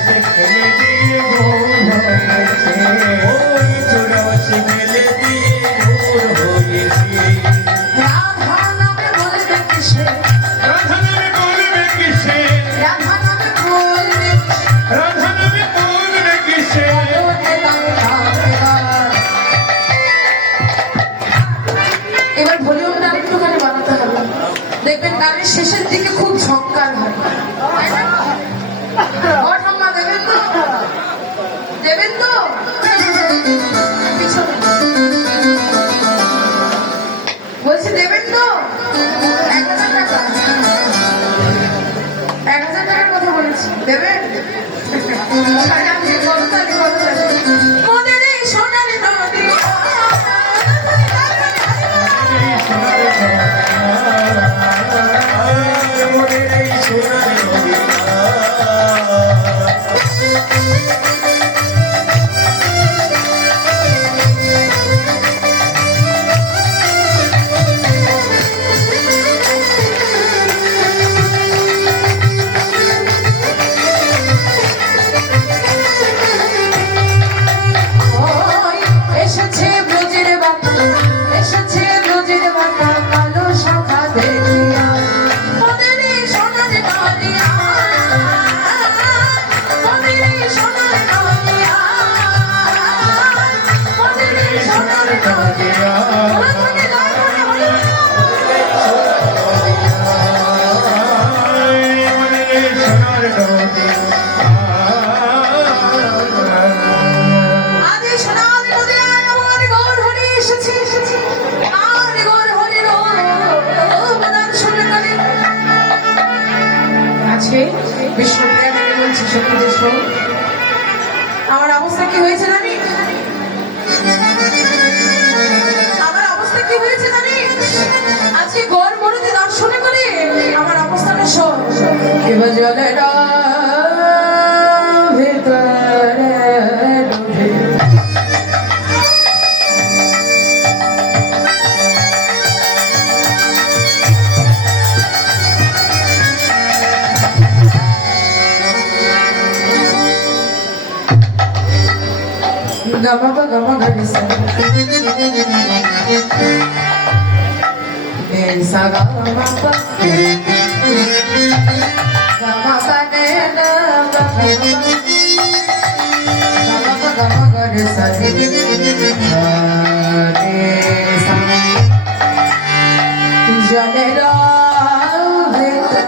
রসে ফেলে দিয়ে ভোর হয়েছে, ওই চোরা রসে ফেলে দিয়ে ভোর হয়েছে। রাধা নামে বলবে কিসে, রাধা নামে বলবে কিসে, রাধা নামে বলবে রাধা নামে বলবে কিসে। এবার ভলিউমটা আরেকটুখানি বানাতে হবে, দেখবেন গানের শেষের দিকে খুব ঝঙ্কার হয়, তাই না? ও ঠাম্মা দেবেন তো, দেবেন তো পিছনে বলছি দেবেন তো 1000 টাকা, 1000 টাকার কথা বলেছি, দেবেন? করতালি করতালি মোদের এই সোনার নদী মোদের এই সোনার নদী। ওই এসেছে ব্রজের বাতা, এসেছে ব্রজের বাতা, কালো শাখা দেখিয়া মোদের এই সোনার নদিয়া, মোদের এই সোনার নদিয়া, মোদের এই সোনার নদিয়া। ওরা থাকে গান করে হলো আদি সোনার নদিয়ায় আমার গৌর হরি এসেছে, আর গৌর হরির অবদান শুনে করে আছে বিষ্ণুপ্রিয়া থেকে বলছি। সত্যি যে শোন, আমার অবস্থা কি হয়েছে জানি, আমার অবস্থা কি হয়েছে জানি, আজকে গৌর মরুতে দর্শনে করে আমার অবস্থাটা শোন। এবার জলের ভিতরে ডুবে gama pa gama gani sa me sa gama pa gama pa ne na gama pa gama gani sa ne sa janera veta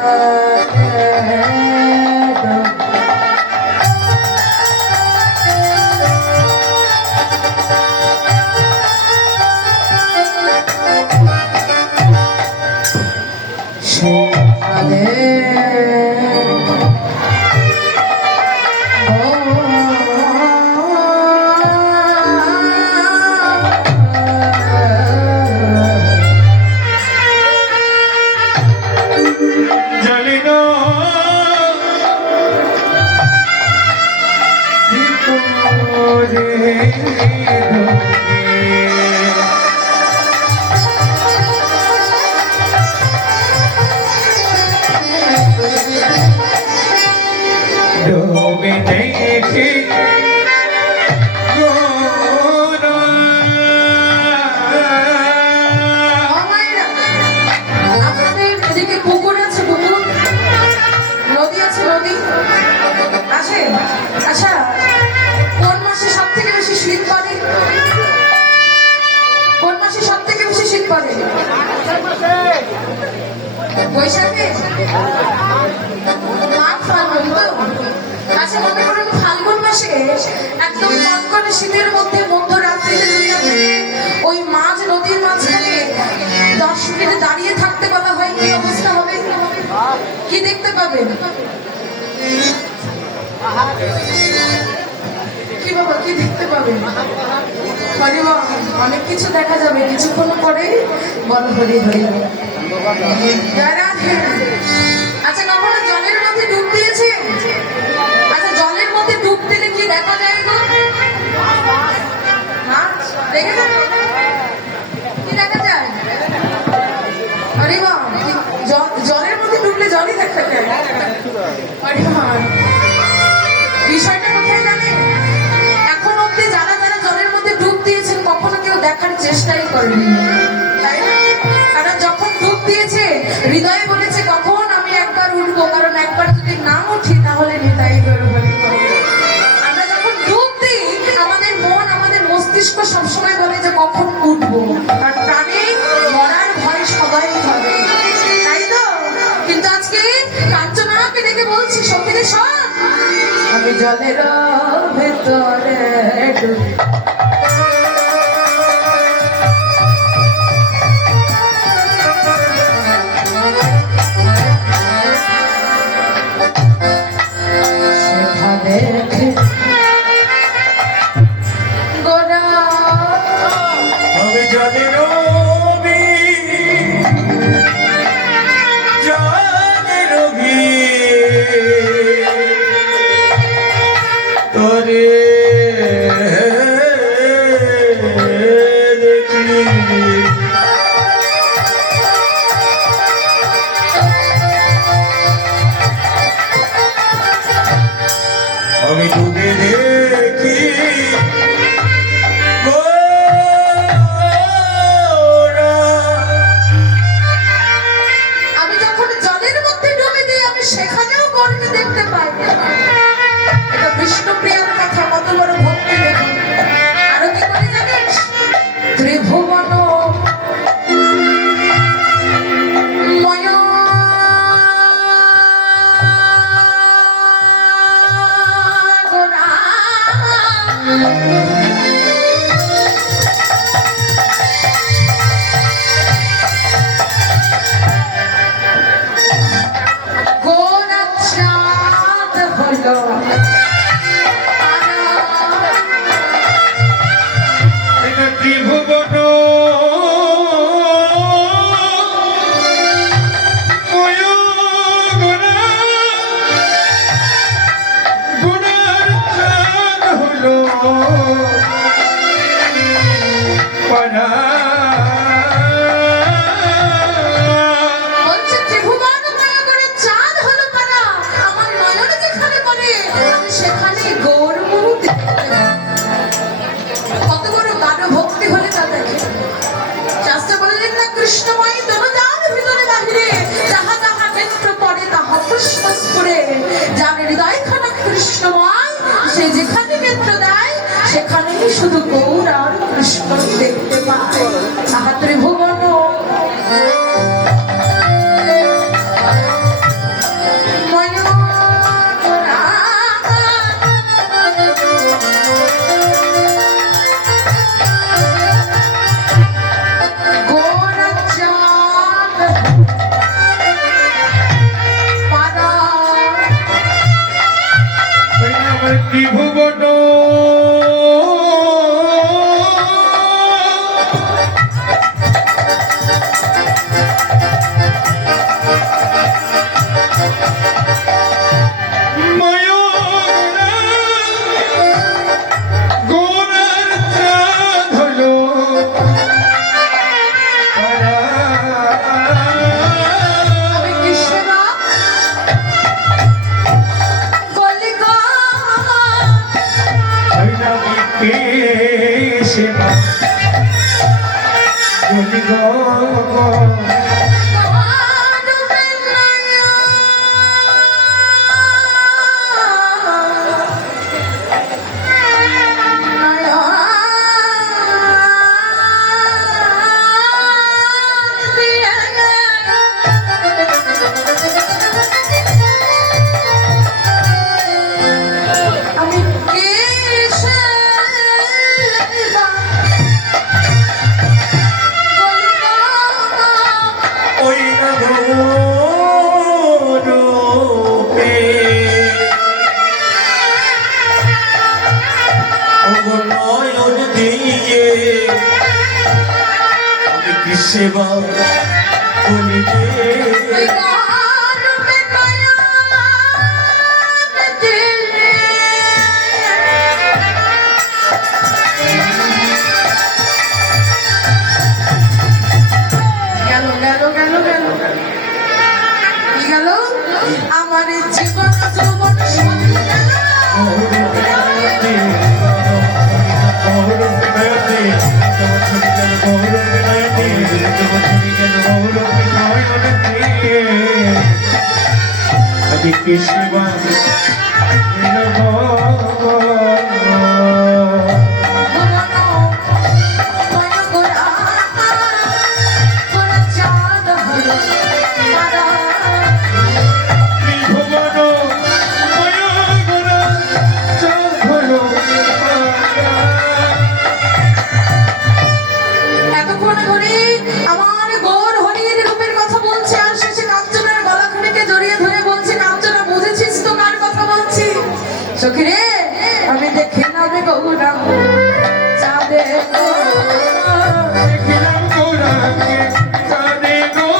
ডোবে দেখে আপনাদের এদিকে পুকুর আছে, পুকুর নদী আছে, নদী আছে। আচ্ছা, কোন মাসে সব থেকে বেশি শীত পড়ে, কোন মাসে সব থেকে বেশি শীত পড়ে? বৈশাখে, মাঘ ফাল্গুন তো। আচ্ছা, মনে করুন ফাল্গুন মাসে একদম কনকনে শীতের মধ্যে মধ্যরাত্রিতে যদি আপনি ওই মাঝ নদীর মাঝখানে 10 মিনিট দাঁড়িয়ে থাকতে বলা হয়, কি অবস্থা হবে, কি দেখতে পাবেন? কি বাবা, কি দেখতে পাবেন? হরি বাবা, অনেক কিছু দেখা যাবে কিছুক্ষণ পরে। বল হরি হরি। আচ্ছা, কখনো জলের মধ্যে ডুব দিয়েছে? আচ্ছা, জলের মধ্যে ডুব দিলে কি দেখা যায় গো? মাছ দেখেছেন? কি দেখা যায়? আরে বাবা, জলের মধ্যে ডুবলে জলই দেখা যায়। আরে বাবা, বিষয়টা কোথায় জানে? এখন অব্দি যারা যারা জলের মধ্যে ডুব দিয়েছেন কখনো কেউ দেখার চেষ্টাই করেনি, তাই না? কারণ যখন ডুব দিয়েছে হৃদয়ে বলেছে কখন আমি একবার উঠবো, কারণ একবার যদি না উঠি তাহলে নিতাই গর্ভবতী হবে। আমরা যখন ডুব দিই আমাদের মন আমাদের মস্তিষ্ক সবসময় বলে যে কখন উঠবো, আর প্রাণে মরার ভয় সবাই করে, তাই তো? কিন্তু আজকে কাঞ্চনাকে দেখে বলছি সখীদের সব আমি জলের ভেতরে ডুবে দেখে গোরা আমি জানি রবি জানি রবি তোরে দেখি আমি ডুবে দেখি গোরা। আমি যখন জলের মধ্যে ডুবে দিই আমি সেখানেও গর্বে দেখতে পাই। এটা বিষ্ণুপ্রিয়ার কথা, কত বড় ভক্তি দেখুন। আরো কি করে জানিস? ত্রিভুবন ময় গোরা গোরা চাঁদ হলো এটা ত্রিভুবন ময়ূরা গুণার চাঁদ হলো পারা। বলছে ত্রিভুবন ময় করে চাঁদ হলো পারা, আমার নয়নে যেখানে পড়ে আমি সেখানে গৌরমণি দেখতে পাই। কত বড় গাঢ় ভক্তি হলে তা দেখে। শাস্ত্র বললেন না কৃষ্ণময়ী তনুজার ভিতরে বাহিরে যাহা যাহা নেত্র পড়ে তাহা পুষ্প স্ফুরে। যার হৃদয় খানা কৃষ্ণময় সে যেখানে নেত্র দেয় সেখানেই শুধু গৌর আর কৃষ্ণই দেখতে পায়। তাহা ত্রিভুবন গোরা চাঁদ পারা আমার ত্রিভুবন ময়ূরা গোরার চাঁদ হলো পারা। আমি কৃষ্ণা বলি গো সেবা বলি গো আমি ওই রূপে নয়ন দিয়ে আমি কি সেবা করিবে। গেল গেল গেল গেল কি গেল? আমার জীবন যৌবন সবই গেল। কৃষ্ণ এতক্ষণ ধরে আমার গৌর হরির রূপের কথা বলছে আর শেষে কাঞ্চনার গলাখানিকে জড়িয়ে ধরে বলছে, কাঞ্চনা বুঝেছিস তো কার কথা বলছি? সখী রে, আমি দেখে নামে গৌরাঙ্গ চাঁদে গো। দেখিলাম গৌরাঙ্গে চাঁদে গো,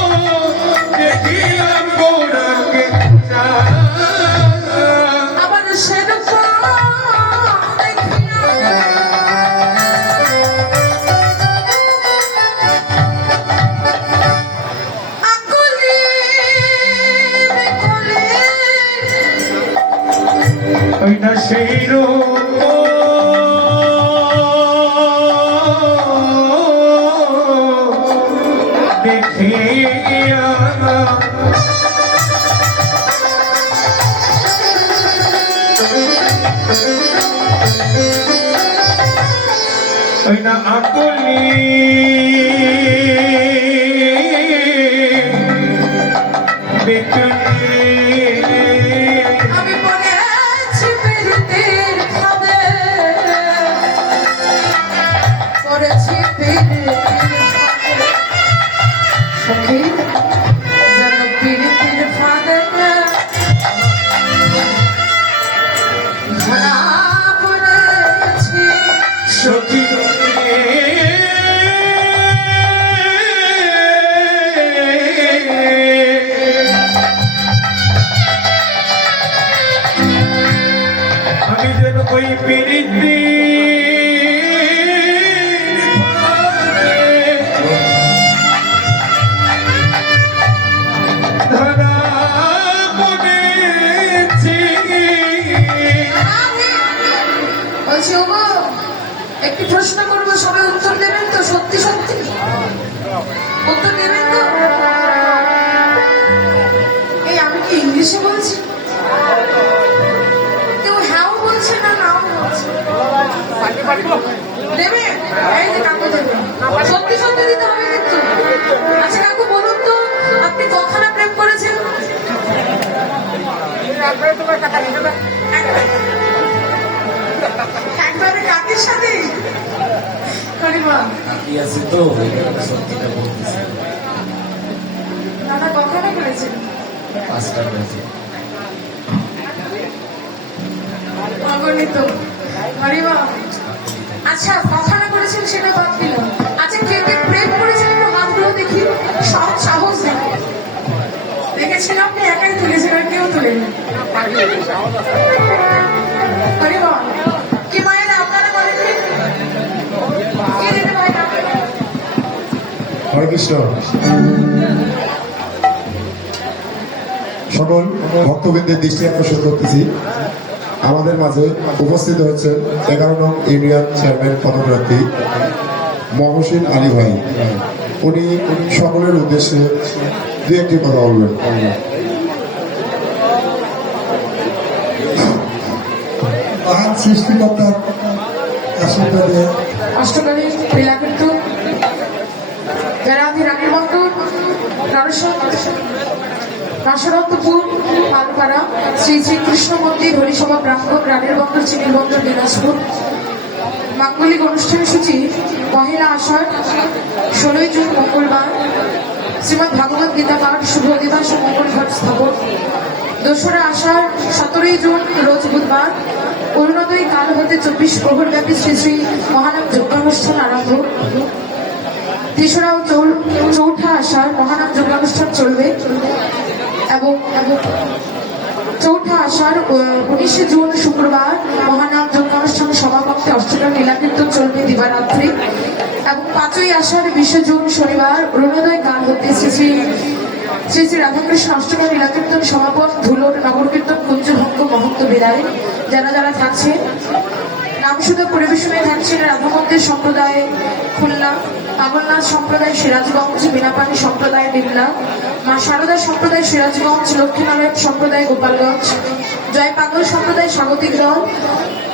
দেখিলাম গৌরাঙ্গে চাঁদ। আবার সেরকম আকুলি কোলে ওই না সেই রূপ দেখিয়া ওই না আকুলি আমি পড়েছি পেরিতের ফাঁদে, পড়েছি পেরিতের ফাঁদে। সখী, যেন পেরিতের ফাঁদে ধরা পড়েছি। সখী আমি যেন ওই পিরিতি ধরা পড়েছি। বলছি, ওগো, একটি প্রশ্ন করবো, সবাই উত্তর দেবেন তো? সত্যি সত্যি উত্তর দেবেন তো? এই আমি কি ইংলিশে বলছি? কেউ হ্যাঁও বলছে না নাও বলছে? দেবে? এই যে কাকু দেবে, সত্যি সত্যি দিতে হবে কিন্তু। আচ্ছা কাকু, বলুন তো, আপনি কখানা প্রেম করেছেন? একবারে কাকের সাথে? করিমা কি আছে তো সত্যিটা বলতেছি, দাদা কখানা করেছেন? 5টা বাজে। অগণিত। করিমা, আচ্ছা কখানা করেছেন সেটা বাদ দিলাম। আচ্ছা কে কে প্রেম করেছেন একটু হাতগুলো দেখি, সব সাহস দেখি। দেখেছিলাম আপনি একাই তুলেছেন আর কেউ তুলেনি। করিমা, কি মায়ের আপনারা বলেননি? কে দিতে পারেন আপনারা? হরে কৃষ্ণ। সকল ভক্তবৃন্দের দৃষ্টি আকর্ষণ করতেছি, আমাদের মাঝে উপস্থিত হচ্ছেন 11 নং ইউনিয়ন চেয়ারম্যান পদপ্রার্থী মহসিন আলী ভাই। উনি সকলের উদ্দেশ্যে দু একটি কথা বলবেন। মহান সৃষ্টিকর্তার আশীর্বাদে অষ্টকালী লীলা কিন্তু যারা রানীর বন্দর রাসরন্তপুর পালপাড়া শ্রী শ্রীকৃষ্ণ মন্দির হরিসভা ব্রাহ্মণ রানীর বন্দর চিনির বন্দর দিনাজপুর মাঙ্গলিক অনুষ্ঠান সূচি 1 আষাঢ় 16 জুন মঙ্গলবার শ্রীমৎ ভাগবত গীতা পাঠ শুভ দিবস ও মঙ্গল ঘট স্থাপন 2রা আষাঢ় 17 জুন রোজ বুধবার অরুণোদয় কাল হতে 24 প্রহর ব্যাপী শ্রী শ্রী মহানাম যজ্ঞানুষ্ঠান আরম্ভ 3রা ও 4ঠা আষাঢ় মহানাম যজ্ঞানুষ্ঠান চলবে এবং 4ঠা আষাঢ় 19 জুন শুক্রবার মহানাম যজ্ঞানুষ্ঠান সমাপত্তি অষ্টকাল লীলাকীর্তন চলবে দিবারাত্রি এবং 5ই আষাঢ় 20 জুন শনিবার অরুণোদয় কাল হতে শ্রী শ্রী শ্রী শ্রী রাধাকৃষ্ণ অষ্টমী লীলাকীর্তন সমাপন ধুলোর নগরকীর্তন কুঞ্জভঙ্গ মহন্ত বিদায় যারা যারা থাকছে নাম শুধু পরিবেশনে থাকছেন রাধা মন্দির সম্প্রদায় খুলনা, পাগলনাথ সম্প্রদায় সিরাজগঞ্জ, বিনাপানি সম্প্রদায় ডিমলা, মা শারদা সম্প্রদায় সিরাজগঞ্জ, লক্ষ্মীনারায়ণ সম্প্রদায় গোপালগঞ্জ, জয় পাগল সম্প্রদায় স্বাগতিক দল,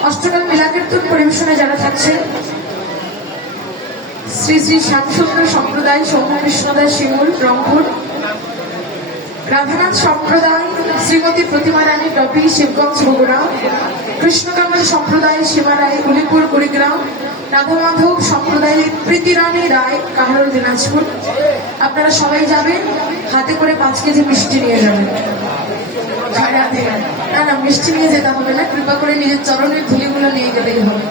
অষ্টকাল লীলাকীর্তন পরিবেশনে যারা থাকছেন শ্রী শ্রী শ্যামসুন্দর সম্প্রদায় সৌম্যকৃষ্ণদাস শিমুল রংপুর, রাধানাথ সম্প্রদায় শ্রীমতী প্রতিমা রানী টপি শিবগঞ্জ বগুড়া, কৃষ্ণকামাল সম্প্রদায় সীমা রায় উলিপুর কুড়িগ্রাম, রাধা মাধব সম্প্রদায় প্রীতি রানী রায় কাহারোল দিনাজপুর। আপনারা সবাই যাবেন, হাতে করে 5 কেজি মিষ্টি নিয়ে যাবেন। না না, মিষ্টি নিয়ে যেতে হবে না, কৃপা করে নিজের চরণের ধুলিগুলো নিয়ে গেলেই হবে।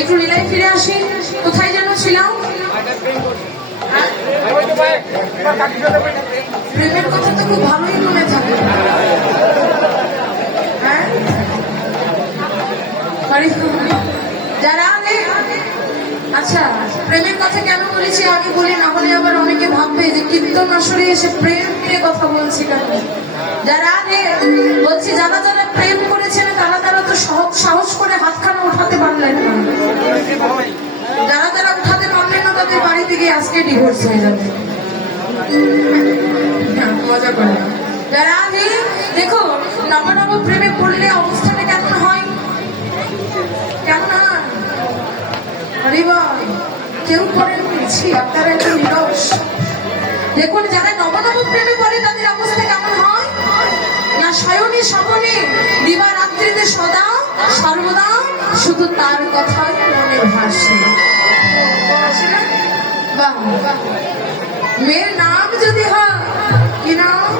একটু লীলায় ফিরে আসি, কোথায় যেন ছিলাম? প্রেমের কথা তো খুব ভালোই মনে থাকে। হ্যাঁ, যারা আচ্ছা, প্রেমের কথা কেন বলেছি আমি বলি, না হলে আবার অনেকে ভাববে যে কীর্তন আসরে এসে প্রেম নিয়ে কথা বলছি কেন। যারা বলছি যারা যারা প্রেম করেছেন তারা তারা তো সাহস করে হাতখানা উঠাতে পারলেন না। যারা যারা উঠাতে পারলেন না তাদের বাড়ি থেকে আজকে ডিভোর্স হয়ে যাবে। মজা করলাম। যারা দেখো নব নব প্রেমে পড়লে অবস্থাটা কেমন হয়, কেমন হয়? আরে ভাই, কেউ করেন বলছি, আপনারা একটু নিরস। দেখুন যারা নব নব প্রেমে পড়ে তাদের অবস্থা কেমন হয় না, শয়নে স্বপনে দিবা রাত্রিতে সদা সর্বদা শুধু তার কথাই মনে ভাসে। মেয়ের নাম যদি হয় কি নাম,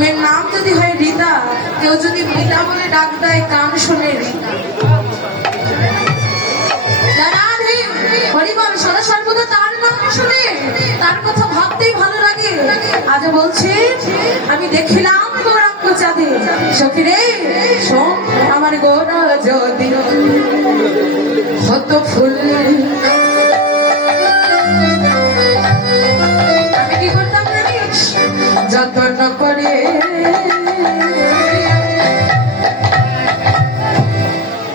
মেয়ের নাম যদি হয় রীতা, কেউ যদি রীতা বলে ডাক দেয় কান শোনে রীতা। হরিবল সদা সর্বদা তার নাম শুনে তার কথা ভাবতেই ভালো লাগে। আজ বলছে আমি দেখিলাম গৌরাঙ্গ চাঁদে, সখী রে শোন আমার গোরা যদি হতো ফুল, আমি কি করতাম জানিস? যত্ন করে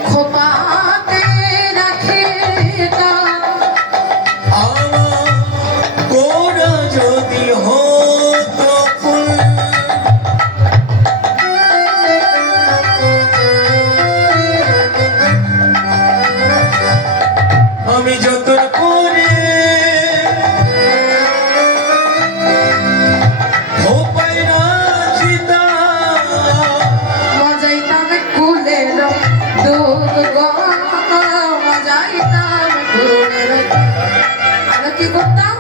খোপাতে রাখে গোরা যদি হতো ফুল, আমি যতন করে খোপায় রাখিতাম, মজাইতাম কুলের দুধ গো, মজাইতাম কুলের। আর কি করতাম?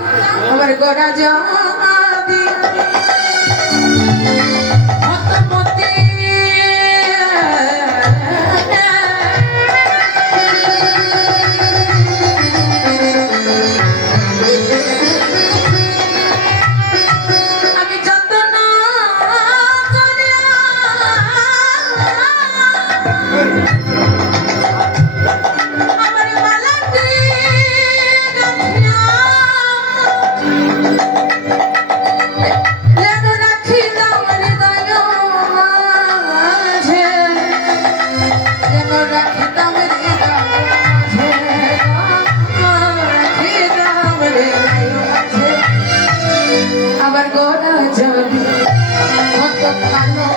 আমার গোরা যদি হতমতি আমি যত্ন করিয়া আমার মালাটি গাঁথিয়া যেন রাখিলাম হৃদয় মাঝে, যেন রাখিতাম হৃদয় মাঝে, রাখিতাম হৃদয় মাঝে। আবার গোরা যদি কত ভালো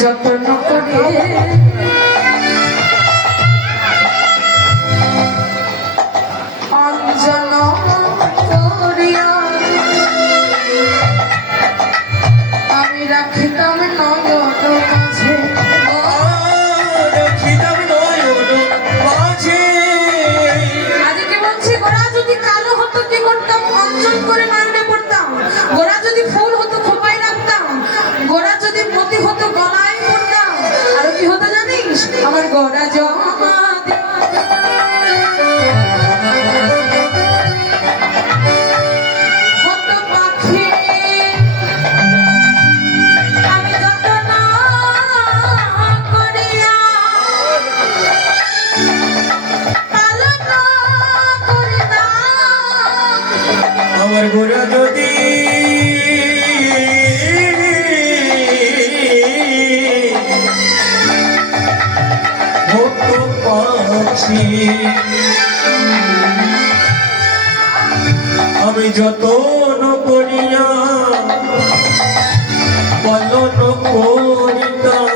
যত্ন করে অঞ্জন করিয়া আমি রাখিতাম নয়ন মাঝে। রাখিতাম নয়ন মাঝে। আজকে বলছি গোরা যদি কালো হতো কি করতাম? অঞ্জন করে মারবে পড়তাম। গোরা যদি ফুল হতো খোপায় রাখতাম। গোরা যদি মতি হতো গলায় পড়তাম। আর কি হতো জানিস? আমার গোরা জমা হতো পাখি, আমি যত্ন করিয়া পালন করিতাম। যতন করিয়া পালন করিতাম।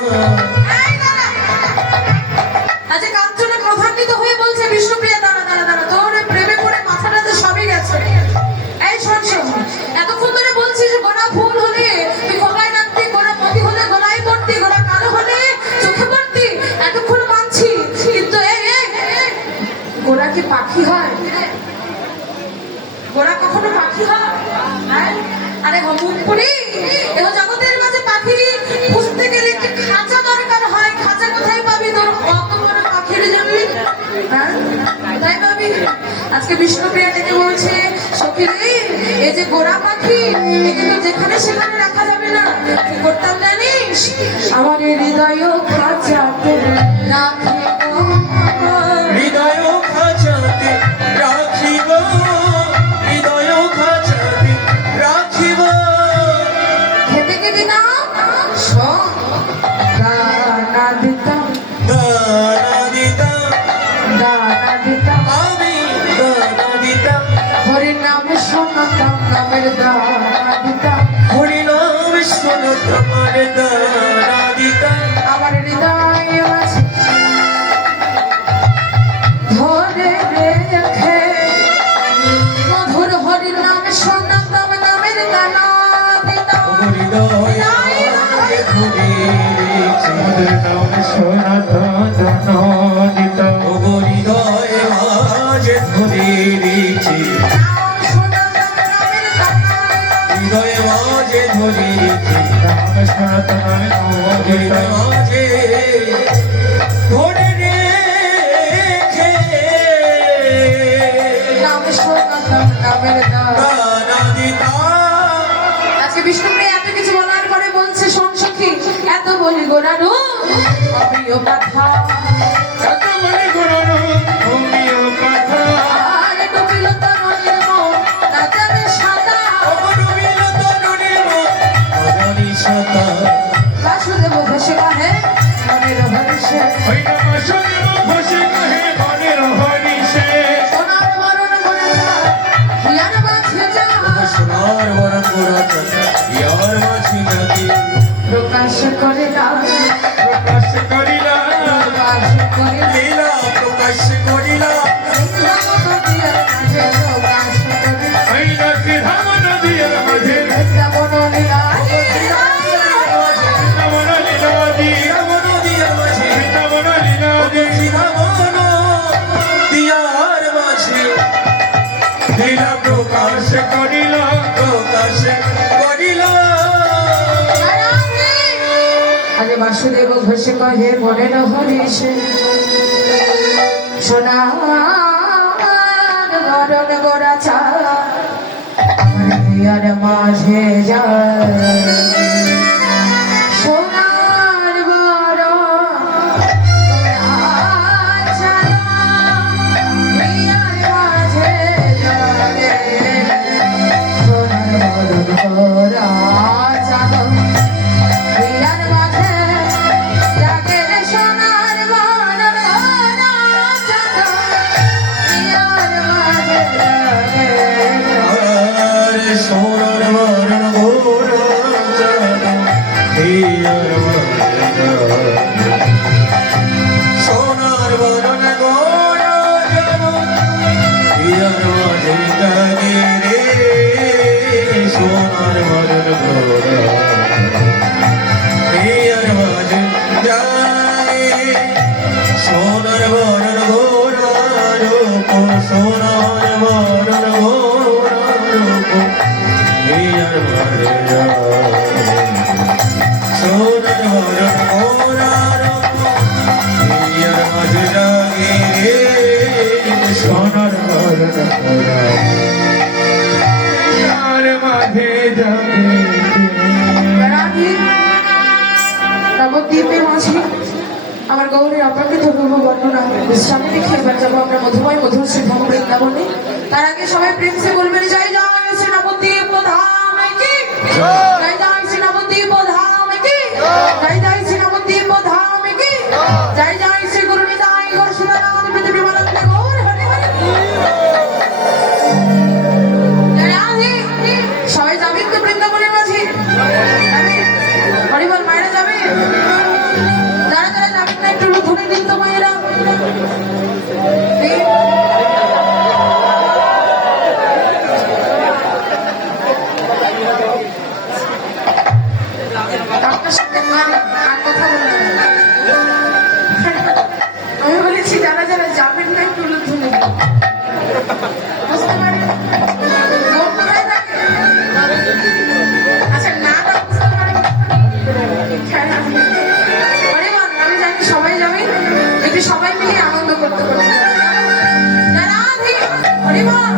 আজকে কাঞ্চনে ক্রধান্বিত হয়ে বলছে বিষ্ণুপ্রিয়া দাঁড়া দাঁড়া দাঁড়া, তোর ওই প্রেমে পড়ে মাথাটা তো সবই গেছে। এই শোন শোন, এতক্ষণ ধরে বলছিস গোড়া ফুল হলে তুই গলায় রাখতি, গোড়া মতি হলে গলায় পড়তি, গোড়া কালো হলে চোখে পড়তি, এতক্ষণ মানছি, কিন্তু গোড়া কি পাখি হয়? গোড়া কখনো পাখি হয়? হ্যাঁ? আরে মুখপুরি, এও জগতের মাঝে পাখি খুঁজতে গেলে একটি খাঁচা দরকার হয়। খাঁচা কোথায় পাবি? তোর অত বড় পাখির জন্য, হ্যাঁ কোথায় পাবি? আজকে বিষ্ণুপ্রিয়া ডেকে বলছে, সখী রে, এই যে গোড়া পাখি, একে তো যেখানে সেখানে রাখা যাবে না। কি করতাম জানিস? আমার হৃদয় খাঁচাতে রাখিব, হৃদয় খাঁচাতে রাখিব, হৃদয় খাঁচাতে রাখিব। খেতে খেতে না শোন, দানা দিতাম, দানা দিতাম, দানা দিতাম, আমি দানা দিতাম, হরির নামে শোনাতাম, নামের দানা দিতাম, হরিনাম শোনাতাম, আর দানা দিতাম। আমার হৃদয় মাঝে ধরে রেখে মধুর হরির নামে শোনাতাম, নামের দানা দিতাম। হৃদয় আমাকে ধরেছে, ওগো হৃদয় মাঝে ধরেছে, শোনাতাম, নামের দানা দিতাম। হৃদয় মাঝে ধরেছে, হৃদয় মাঝে ধরে রেখে নাম শোনাতাম, নামের দানা। দানা দিতাম। আজকে বিষ্ণুপ্রিয়া এত কিছু বলার পরে বলছে, শোন সখী, এত বলি গোড়ানো অপ্রিয় কথা, আর ডুবিল তরুণীর মন, না যাবে সাদা। অবনমিল তরুণীর মন, অগণি শতা। বাসুদেব ঘোষে কহে মনের হরিষে, সোনার বরণ গোড়া হিয়ার মাঝে যা, সোনার বরণ গোড়া চাঁদ, ইয়ার মাঝি নাকি প্রকাশ করে না, প্রকাশ করে না, লীলা প্রকাশ করিলা। নদিয়ার মাঝে প্রকাশ করে না, বৃন্দাবন লীলা, রামন দিয়ার মাঝে, রামন দিয়ার মাঝে লীলা প্রকাশ করিলা, প্রকাশ করিলা। আরে বাসুদেব ঘোষে কহে মনের হরিষে, সোনার বরণ গোড়া চা, আমার হিয়ার মাঝে যায়, সোনার বরণ গোড়া চা, হিয়ার মাঝে যায়, সোনার বরণ গোড়া চা, হিয়ার মাঝে জাগে রে সোনার বরণ গোড়া চা, হিয়ার মাঝে জাগে। আর সোনার বরণ গোড়া চাঁদ, হিয়ার মাঝে যায়। সোনার বরণ গোড়া চাঁদ, হিয়ার মাঝে জাগে রে। সোনার বরণ গোড়া হিয়ার মাঝে যায়। সোনার বরণ গোড়া রূপ, সোনার বরণ গোড়া রূপ হিয়ার মাঝে যায়। সোনার বরণ গোড়া রূপ হিয়ার মাঝে লাগে রে। সোনার বরণ গোড়া রানী নবদ্বীপের মাঝে আমার গৌরীর অপ্রাকৃত পূর্ব বর্ণনা বিশ্রামে রেখে এবার যাবো আমরা মধুময় মধুর শ্রীধাম বৃন্দাবনে। তার আগে সবাই প্রেম সে বলবেন, জয় জয় শ্রী নবদ্বীপ ধাম কি, জয় জয় শ্রী নবদ্বীপ ধাম কি, জয় জয় শ্রী নবদ্বীপ ধাম কি, জয় জয় শ্রী গুরু নিতাই গৌর সুদানন্দ পৃথিবী বলন্তে গৌর হরে হরে। জয় আর কথা বলবো না। আমি বলেছি যারা যারা যাবেন না একটু উলুধ্বনি দিন। বুঝতে পারি লোক কোথায় থাকে? আচ্ছা নাটা বুঝতে পারি। আরে বাবা, আমি জানি সবাই যাবে, একটু সবাই মিলে আনন্দ করতে করতে রাধে হরি বল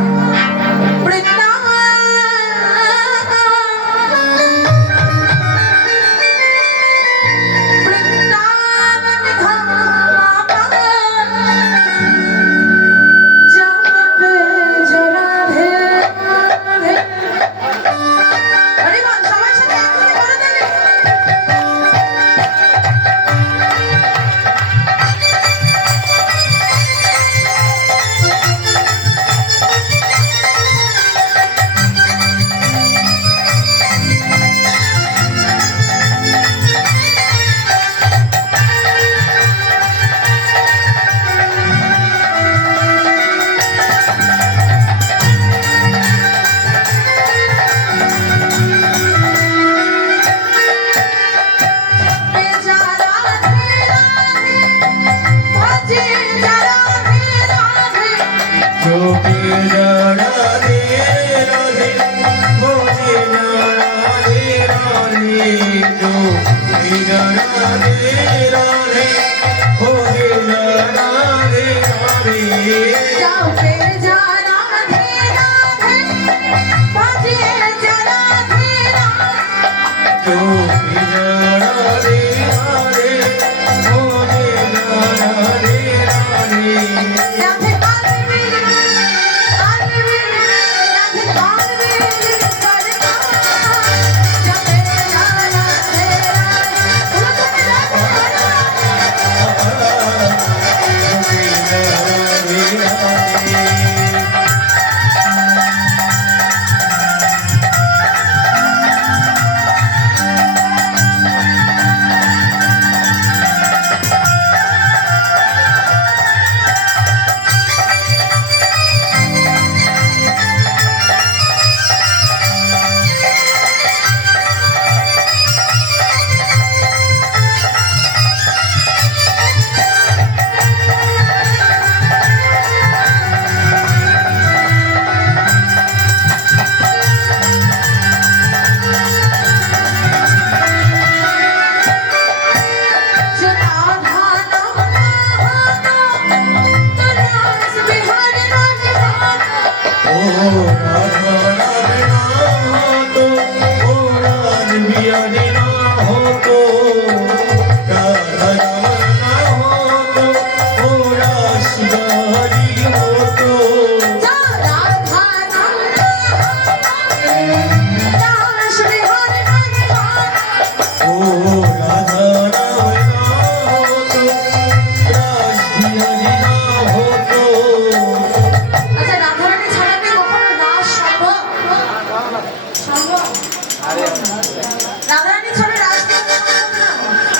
রাধারানী ছাড়া রাজনীতি সম্ভব না।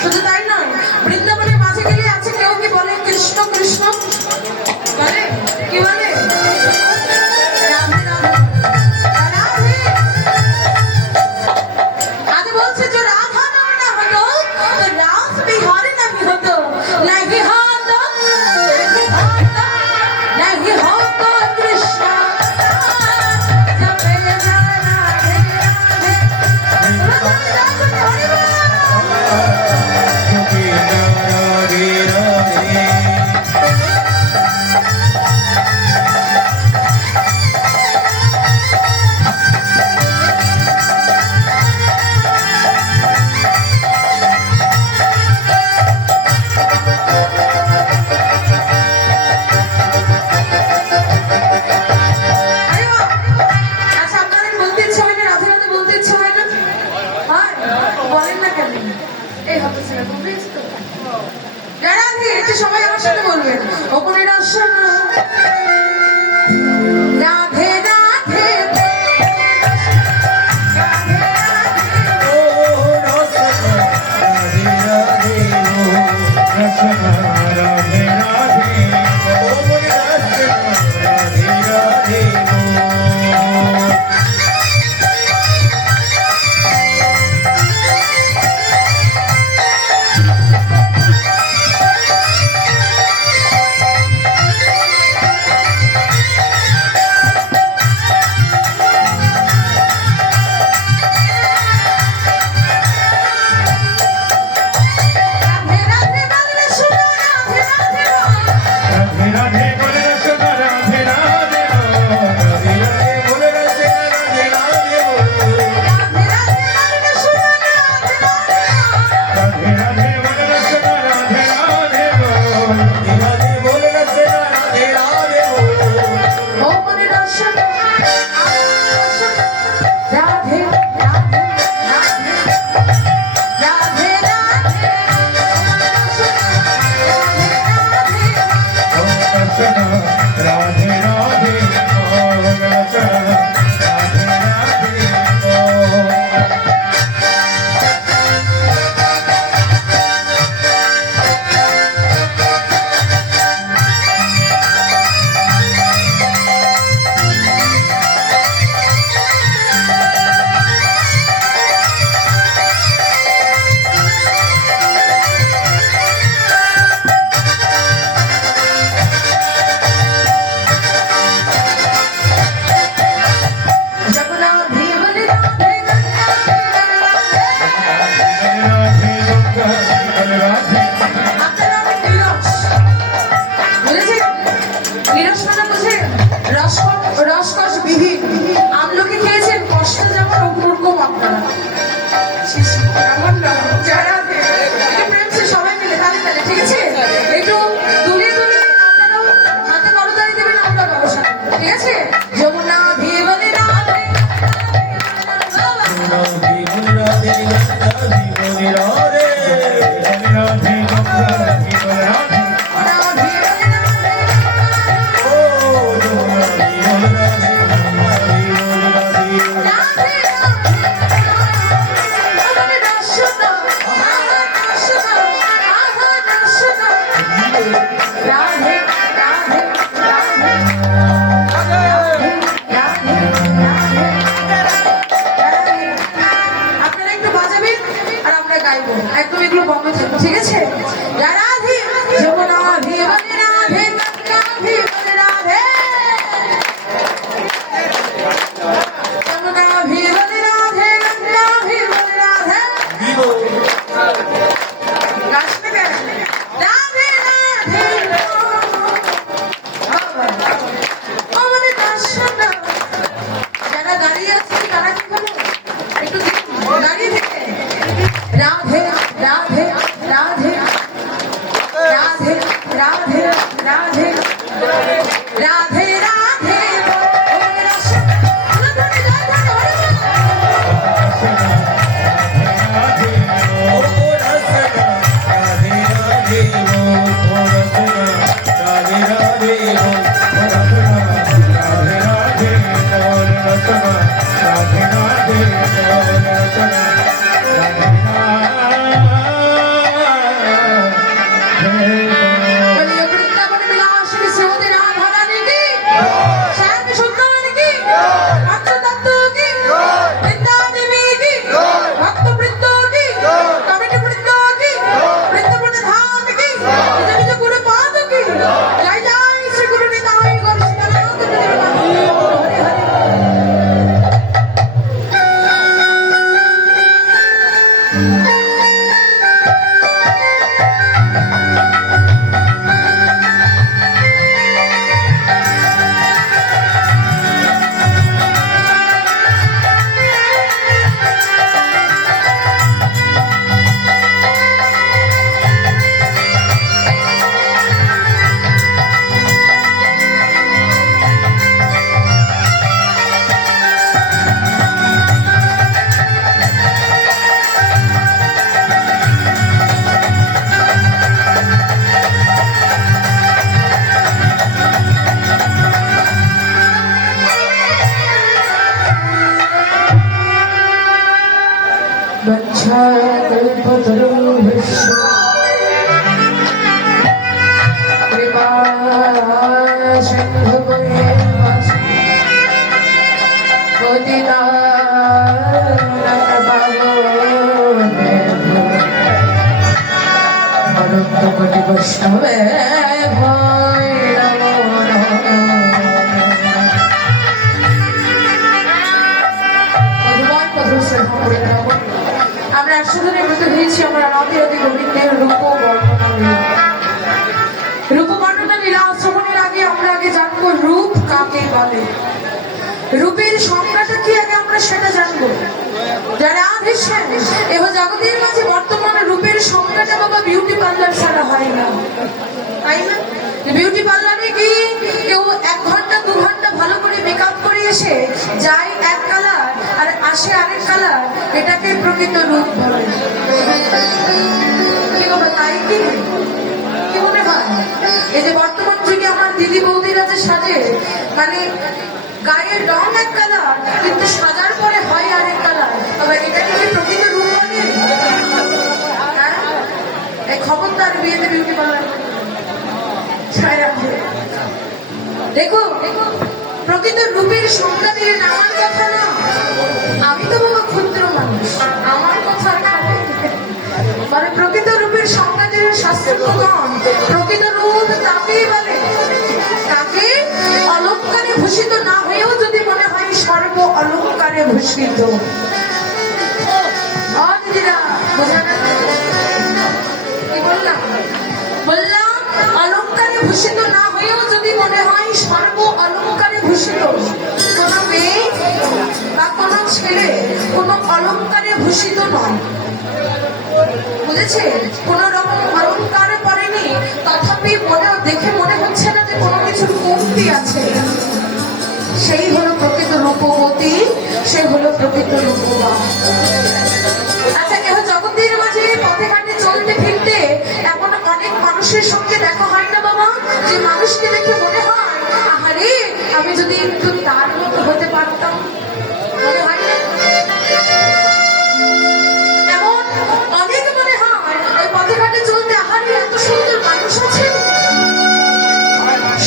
শুধু তাই নয়, বৃন্দাবনের মাঝে গেলে আছে কেউ কি বলে কৃষ্ণ কৃষ্ণ বলে? কি বলে? রাধে রাধে রাধে। আজ বলছে যে রাধা নাম না হতো তো রাস বিহারে নামি হতো। নাহি হতো নাহি হতো কৃষ্ণ জপে যা রাধে আচ্ছা, আপনাদের বলতে ইচ্ছে হয় না? রাধে রাধে বলতে ইচ্ছে হয় না? হয়? বলেন না কেন? এই হতো ছেলে বলতে ইচ্ছে তো। রাধে একটু সবাই আমার সাথে বলবেন। ওপরে রসনা রাধে রাধে রাধে আপনার নাম নীরস, বুঝেছেন? নীরস মানে বুঝেন? রসকস বিহীন। আমলকি খেয়েছেন, কষ্ট যেমন ওরকম আপনারা। এমন না, যারা একটু প্রেম সে সবাই মিলে তালে তালে, ঠিক আছে? একটু দুলিয়ে দুলিয়ে আপনারাও হাতে করতালি দেবেন, আমরা ব্যবসা করবো, ঠিক আছে? যমুনা ভিয়ে বলে রাধে, রাধে রাধে রাধে রাধে রাধে রাধে রাধে যমুনা ভিয়ে বলে রাধে, ও রাধে রাধে রাধে রাধে আমারে দর্শনা, আহা দর্শনা, আহা দর্শনা, রাধে রাধে রাধে আপনারা একটু বাজাবেন আর আমরা গাইবো, একদম এগুলো বন্ধ থাকবে, ঠিক আছে? রাধে যমুনা ভিয়ে বলে রাধে, গঙ্গা ভিয়ে বলে রাধে, যমুনা ভিয়ে বলে রাধে, গঙ্গা ভিয়ে বলে রাধে। গাছটা কেন? রাধে রাধে আমাদের দর্শনা। যারা দাঁড়িয়ে আছেন তারা কি বলো একটু দাঁড়িয়ে থেকে রাধে রাধে রাধে রাধে রাধে রাধে রাধে রাধে ওরে রসনা, রাধে রাধে ও রসনা রাধে রাধে ও রসনা রাধে রাধে ও बोलिए वृंदावन विलास श्रीमती राधा रानी की, श्याम सुंदर की, पंचतत्व की, वृंदा देवी की, भक्त वृंदों की, कमिटी वृंदों की, वृंदावन धाम की, निज निज गुरु पाद की, जय जय श्री गुरु निताई गौर सीतानाथ हरे हरे। বৈষ্ণবে ভয় আমরা একসাথে ব্রত হয়েছি আমরা রাধে রাধে গোবিন্দের রূপ বর্ণনা লীলা শ্রবণের আগে আমরা আগে জানবো রূপ কাকে বলে, রূপের সংজ্ঞাটা কি আগে আমরা সেটা জানবো। যারা আধেছেন এহ জগতের মাঝে বর্তমানে রূপের সংজ্ঞাটা বাবা বিউটি পার্লার ছাড়া হয় না, তাই না? বিউটি পার্লারে কি কেউ 1 ঘন্টা 2 ঘন্টা ভালো করে মেকআপ করে এসে যায় এক কালার আর আসে আরেক কালার, এটাকে প্রকৃত রূপ বলে। কি বলো তাই কি? কি মনে হয়? এই যে বর্তমান যুগে আমার দিদি বৌদিরা যে সাজে, মানে গায়ের রং এক কালার কিন্তু সাজার পরে হয় আরেক কালার, তবে এটাকে কি প্রকৃত রূপ বলে? এই খবরদার বিয়েতে বিউটি পার্লার দেখো, প্রকৃত রূপের সংজ্ঞা দিয়ে নামার কথা না। আমি তো বাবা ক্ষুদ্র মানুষ, আমার কথা মানে প্রকৃত রূপের সংজ্ঞা দিয়ে শাস্ত্রগণ প্রকৃত রূপ তাকেই বলে তাকে অলঙ্কারে ভূষিত না হয়েও যদি মনে হয় সর্ব অলঙ্কারে ভূষিত। দিদিরা বোঝা গেল? ভূষিত না হয়েও যদি মনে হয় সর্ব অলংকারে ভূষিত, কোনো মেয়ে বা কোনো ছেলে কোনো অলংকারে ভূষিত নয়, বুঝেছে? কোন রকম অলংকার পরেনি, তথাপি দেখে মনে হচ্ছে না যে কোনো কিছুর কমতি আছে। সেই হলো প্রকৃত রূপবতী, সে হলো প্রকৃত রূপবান। আচ্ছা, কেহ জগতের মাঝে পথে ঘাটে চলতে ফিরতে এমন অনেক মানুষের সঙ্গে দেখা হয় না বাবা, যে মানুষকে দেখে মনে হয় আহারে আমি যদি একটু তার মতো হতে পারতাম, মনে হয় না? এমন অনেক মনে হয় ওই পথে ঘাটে চলতে আহারে এত সুন্দর মানুষ আছে।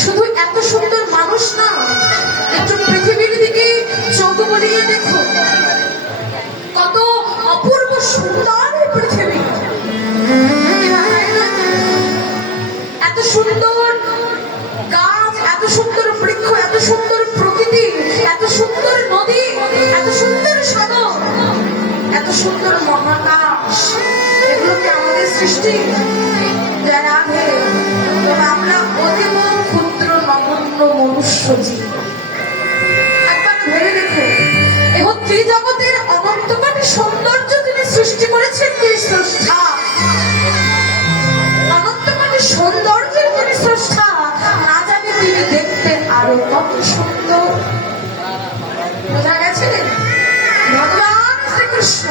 শুধু এত সুন্দর মানুষ না, একটু পৃথিবীর দিকে চোখ বলিয়ে দেখো, কত অপূর্ব সুন্দর পৃথিবী। এত সুন্দর গাছ, এত সুন্দর বৃক্ষ, এত সুন্দর প্রকৃতি, এত সুন্দর নদী, এত সুন্দর সাগর, এত সুন্দর মহাকাশ, এগুলো কি আমাদের সৃষ্টি? যারা আগে আমরা অতীব ক্ষুদ্র নগণ্য মনুষ্য জীব। একবার ভেবে দেখো, এহ ত্রিজগতের অনন্তকারী সৌন্দর্য তিনি সৃষ্টি করেছেন, তিনি স্রষ্টা। অনন্তকারী সৌন্দর্যের তিনি স্রষ্টা, না জানি তিনি দেখতে আরো কত সুন্দর। বোঝা গেছে? ভগবান শ্রীকৃষ্ণ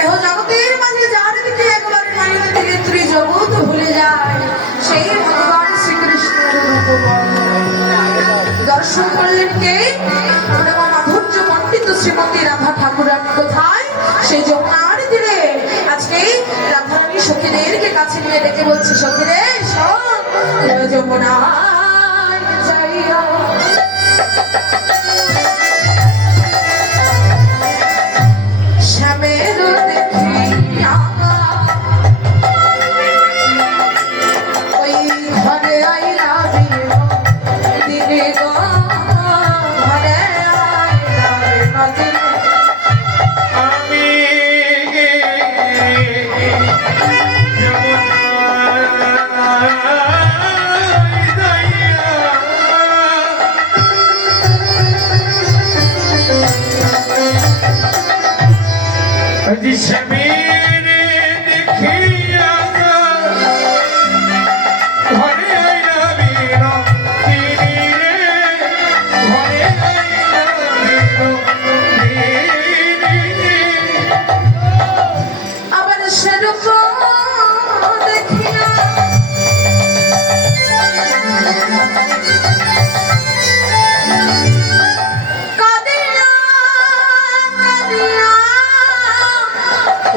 এহ জগতের মাঝে যার দিকে একবারে মানিতে দিলে ত্রিজগৎ ভুলে যায়, সেই ভগবান শ্রীকৃষ্ণের রূপবান। দর্শন করলেন কে? মাধুর্য মণ্ডিত শ্রীমতী রাধা ঠাকুরানী। কোথায়? সেই যমুনার তীরে। আজকে রাধারানী সখীদেরকে কাছে নিয়ে ডেকে বলছে, সখীরে শোন, যমুনায় যাইয়া শ্যামের দেখিয়া ওই ঘরে আইলা দিনে গো, ঘরে আইলা দিনে। আমি আজি সমীরে দেখিয়া ঘরে আইলা বিনো তিনি রে, ঘরে আইলা বিনো তিনি। আবার সেরূপ দেখিয়া কাঁদিয়া কাঁদিয়া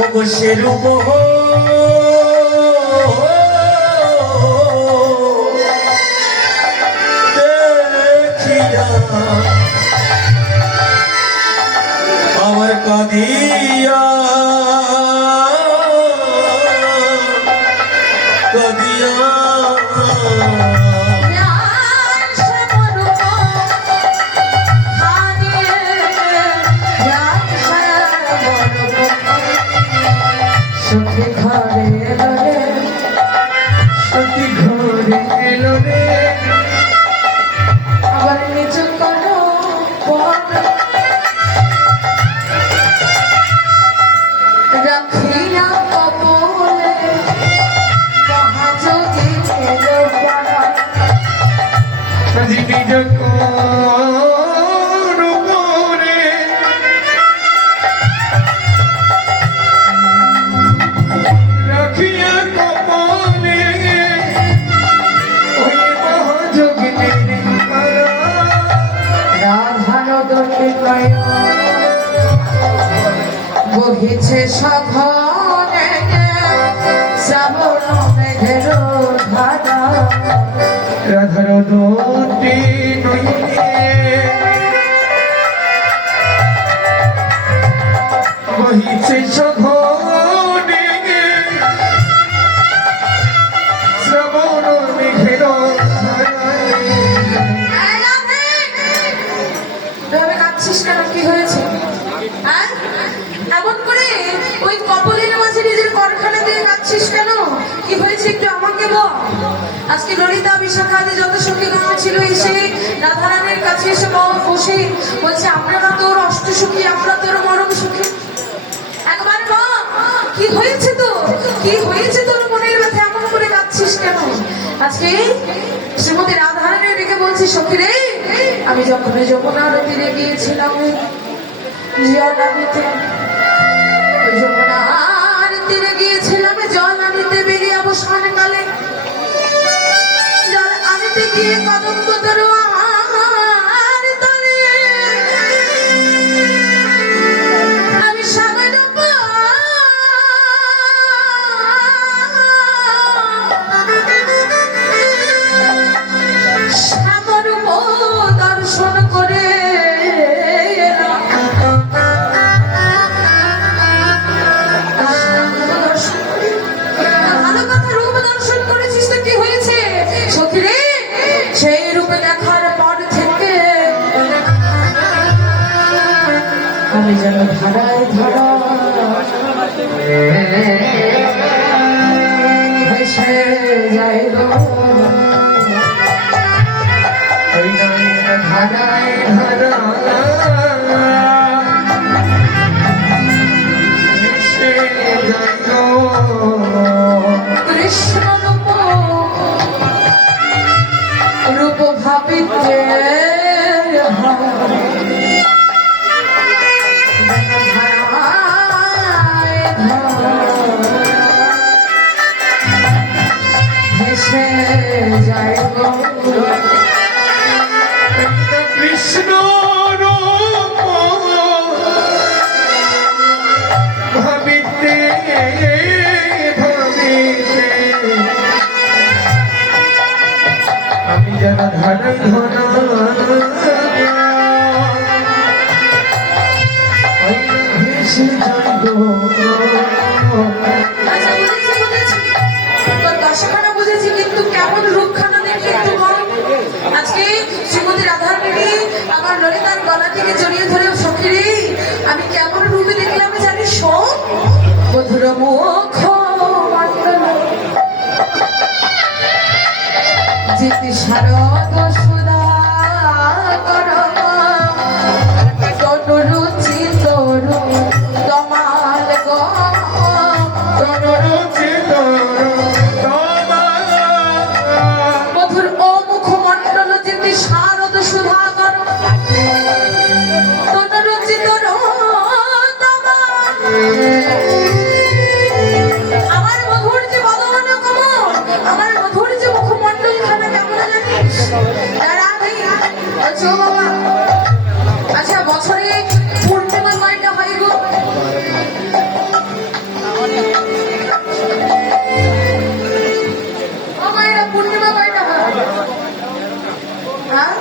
ওগো সেরূপ দেখিয়া আমার কাঁদিয়া কাঁদিয়া সতী ঘরে এলো রে। আবার নিচু করো রাখিয়া কপলে মহাযোগী আজি নিজ করে রাখিয়া কপালে ওই মহাযোগিনীর মালা। রাধার দোষে বহিছে সঘনে শ্রাবণ মেঘের ধারা। রাধার দোটি নইলে বহিছে সঘনে শ্রাবণ মেঘের এভাবে কাঁদছিস কেন? কি হয়েছে? হ্যাঁ, এমন করে ওই কপলের মাঝে নিজের করখানা দিয়ে কাঁদছিস কেন? কি হয়েছে একটু আমাকে বল। আজকে ললিতা বিশাখা আদি যত সখীগণ ছিল এসে রাধারানীর কাছে এসে বসে বলছে আপনারা তোর অষ্টসখী, আমরা তোর মরম সুখী। একবার মা, কি হয়েছে তো, কি হয়েছে তোর মনের ব্যথা, এমন করে কাঁদছিস কেন? আজকে শ্রীমতী রাধারানী রেখে বলছি সখী রে, আমি যখন যমুনার তীরে গিয়েছিলাম জল আনিতে, যমুনার তীরে গিয়েছিলাম জল আনিতে, বেরিয়ে অবসান কালে জল আনিতে গিয়ে কদম্ব তরোয়ার তলে আমি সাগর দর্শন করে ভালো কথা, রূপ দর্শন করেছিস তো কি হয়েছে সখী রে? সেই রূপে দেখার পর থেকে আমি যেন ধারায় ধরা ভেসে যাই গো, ওই নয়ন ধারায় ধারা মিশে যায় গো। কৃষ্ণ রূপ রূপ ভাবিতে ভেসে যায় গো, কৃষ্ণ রূপ ভাবিতে ভাবিতে আমি যেন ধারাই ধরা ভেসে যাই গো। আচ্ছা বুঝেছি, তোর দশখানা বুঝেছি, কিন্তু কেমন রূপখানা দেখে একটু বল। আজকে শ্রীমতী রাধারানী আমার ললিতার গলা থেকে জড়িয়ে ধরে সখী রে, আমি কেমন রূপে দেখলাম জানিস? শোন, মধুর মুখ মণ্ডল জিতি শারদ সুধা কর তনুরুচি তরু তমাল গো, মধুর ও মুখমণ্ডল যেতে শারদ সুধাকর তনুরুচিত আমার মধুর যে বদন কমল, আমার মধুর যে মুখমণ্ডল খানা কেমন জানিস? রাধে আচ্ছা বাবা, আচ্ছা বছরে পূর্ণিমা কয়টা হয় গো? ও মায়েরা, পূর্ণিমা কয়টা হয়? হ্যাঁ,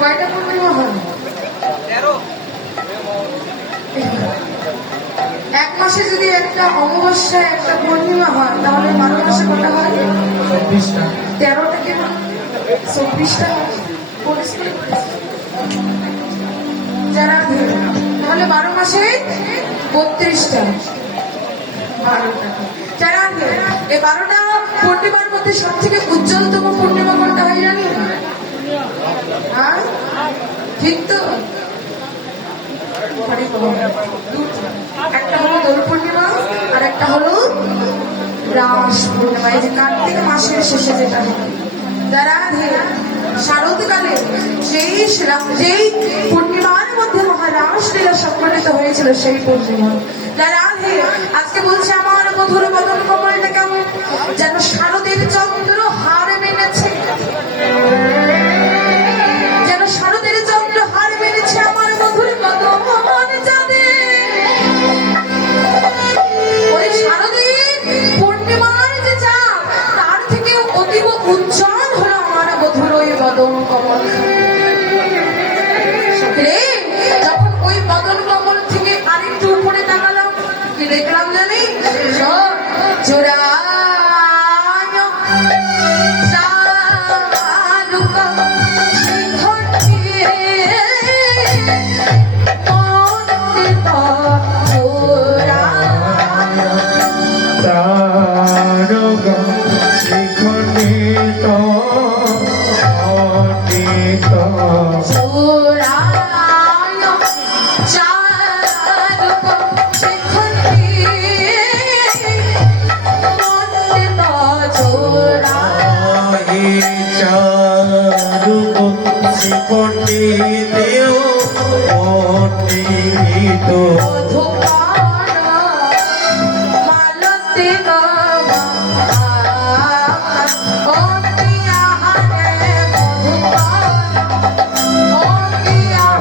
কয়টা পূর্ণিমা হয়? এক মাসে যদি একটা অমাবস্যা একটা পূর্ণিমা হয়, তাহলে 12 মাসে কটা হয়? 24টা। 13টা কেন 24টা হয়? পরিষ্কার করেছি। যারা তাহলে 12 মাসে 32টা, 12টা। যারা এই 12টা পূর্ণিমার মধ্যে সব থেকে উজ্জ্বলতম পূর্ণিমা কোনটা হয় জানি? হ্যাঁ ঠিক তো, একটা হলো দোল পূর্ণিমা আর একটা হলো রাস পূর্ণিমা, এই যে কার্তিক মাসের শেষে যেটা হয়। যারা শারদকালে যেই পূর্ণিমার মধ্যে মহারাস লীলা সংঘটিত হয়েছিল সেই পূর্ণিমা। যারা আজকে বলছে আমার মধুর বদন কমলটা কেমন যেন শারদের চন্দ্র হার মেনেছে, যেন শারদের চন্দ্র হার মেনেছে আমার মধুর বদন যাদের। ওই শারদের পূর্ণিমার যে চাঁদ তার থেকে অতীব উজ্জ্বল হলো আমার মধুর ওই বদন কমল। যখন ওই বদন কমল থেকে আরেকটু উপরে তাকালাম, কি দেখলাম জানি? জোড়া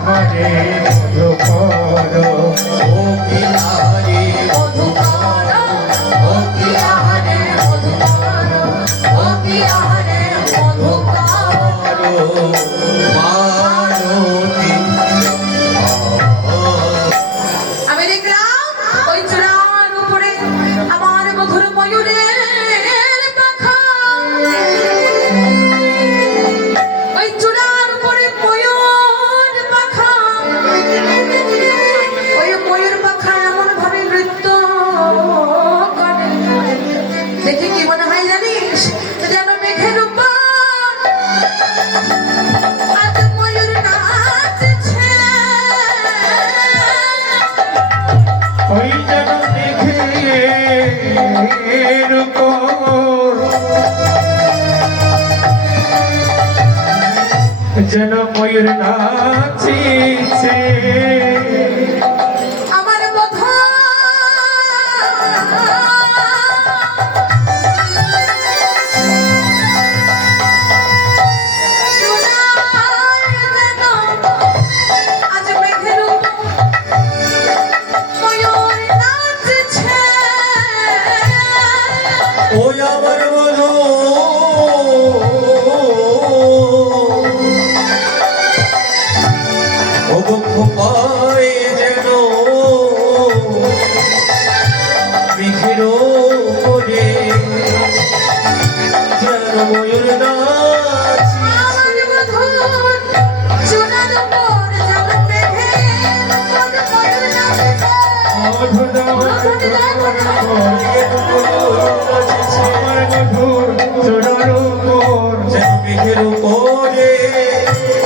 হরে মধুকর ও বিহারি মারতি আমি দেখলাম ওই চূড়ার উপরে আমার মধুর ময়ূরের পাখা। ওই চূড়ার উপরে ময়ূর পাখা, ওই ময়ূর পাখা এমন ভাবে নৃত্য করে, দেখে কি মনে হয় জানিস? যেন মেঘের উপর আজ ময়ূর নাচছে। ওই যেন মেঘের উপর যেন ময়ূর নাচিছে আমার বধূ সোনার যেন আজ মেঘের উপর ময়ূর নাচছে। ওই আমার বলো ও দুঃখ পায় যেন মেঘের করে যেন ময়ূর নাচিছে আমার বধূর সোনার উপর যেন মেঘের উপর ময়ূর নাচছে। আমার মধুর চূড়ার উপর যেন মেঘের উপরে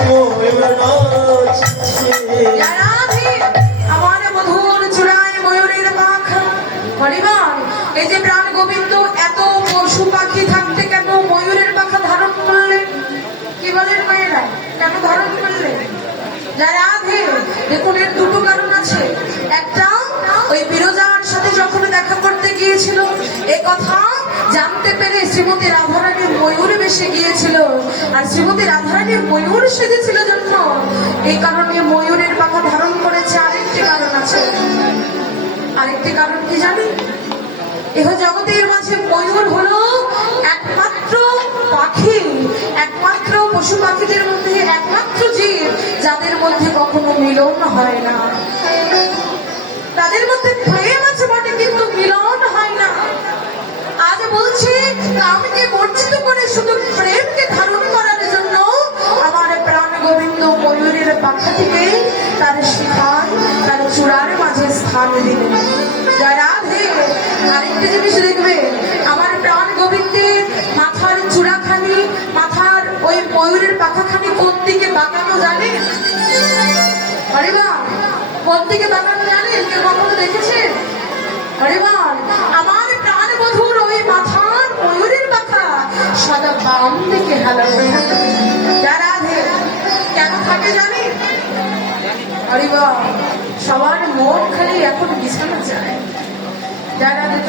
ময়ূর নাচিছে রাধে, আমার মধুর চূড়ায় ময়ূরের পাখা। হরিবার, এই যে প্রাণ গোবিন্দ এত পশু পাখি থাকতে কেন ময়ূরের পাখা ধারণ করলেন? কি বলেন মায়েরা, কেন ধারণ করলেন? রাধে, দেখুন এর দুটো কারণ আছে। একটা, ওই বিরজার সাথে যখন দেখা করতে গিয়েছিল এ কথা জানতে পেরে শ্রীমতী রাধারানী ময়ূর বেশে গিয়েছিল, আর শ্রীমতী রাধারানী ময়ূর সেজেছিল জন্য এই কারণে ময়ূরের পাখা ধারণ করেছে। আরেকটি কারণ আছে, আরেকটি কারণ কি জানি? এহ জগতের মাঝে ময়ূর হলো একমাত্র পাখি, একমাত্র পশু পাখিদের মধ্যে একমাত্র জীব যাদের মধ্যে কখনো মিলন হয় না। তাদের মধ্যে প্রেম আছে বটে, কিন্তু মিলন হয় না। আজ বলছি, কামকে বর্জিত করে শুধু প্রেমকে ধারণ করার জন্য আমার প্রাণ গোবিন্দ ময়ূরের পাখা থেকে তার শিখার, তার চূড়ার মাঝে স্থান দিলেন। রাধে, আরেকটা জিনিস দেখবে, আমার প্রাণ গোবিন্দের মাথার চূড়াখানি, মাথার ওই ময়ূরের পাখাখানি কোন দিকে বাঁকানো জানে? আরে বা, কোন দিকে বাঁকানো জানেন? কেউ কখনো দেখেছেন? আরে বা, আমার প্রাণ বধূর ওই মাথার ময়ূরের পাখা সদা বাম দিকে হেলানো থাকে। রাধে, কেন থাকে জানি? আরে বা, সবার মন খালি এখন বিছানা যায়। রাধে,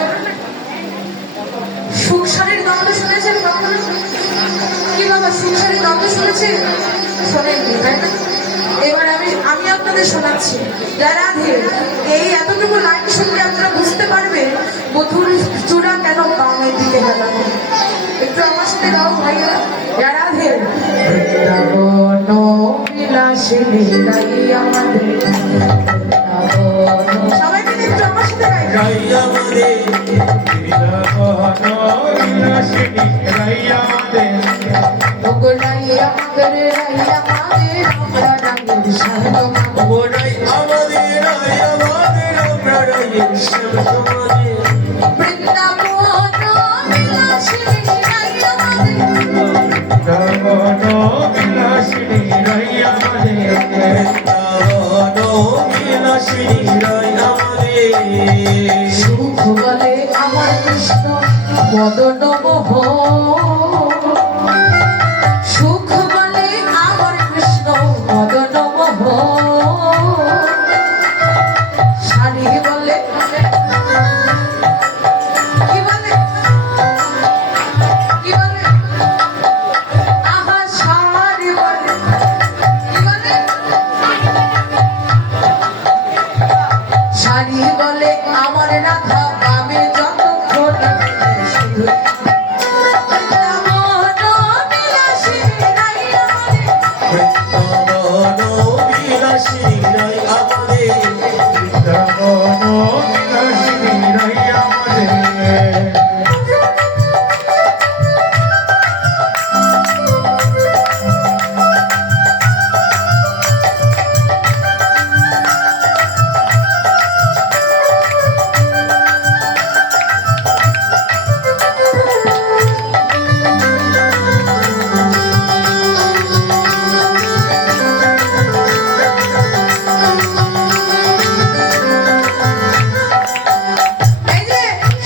সংসারের দ্বন্দ্ব শুনেছেন কখনো? কি বাবা, সংসারের দ্বন্দ্ব শুনেছেন? শোনেননি, তাই না? এবার আমি আপনাদের শোনাচ্ছি। রাধে, এই এতটুকু লাইন শুনলে আপনারা বুঝতে পারবেন বধুর চূড়া কেন বামের দিকে হেলানো। একটু আমার সাথে গাও ভাইয়া। রাধে, বৃন্দাবন বিলাসিনী গাই আমাদের, সবাই মিলে একটু আমার সাথে গাই। গাই আমাদের বিলাসিনী রাইয়া আমাদের ওগো রাইয়া আমাদের, রাইয়া আমাদের, আমরা রঙের সারদমা। ওরাই আমাদের রাই আমাদের আমরা রাইয়ের শ্যাম সমাজে বৃন্দাবন বিলাসিনী গাই আমাদের, বৃন্দাবন বিলাসিনী রাইয়া আমাদের বৃন্দাবন বিলাসিনী রাই আমাদের সুখ বলে আমার কৃষ্ণ মদন মোহন, সুখ বলে আমার কৃষ্ণ মদন মোহন, শাড়ি বলে কি বলে কি বলে আহা শাড়ি বলে কি বলে শাড়ি বলে আমার রাধা পাবে যতক্ষণ শুধু বিলাসিনী রাইয়া আমাদের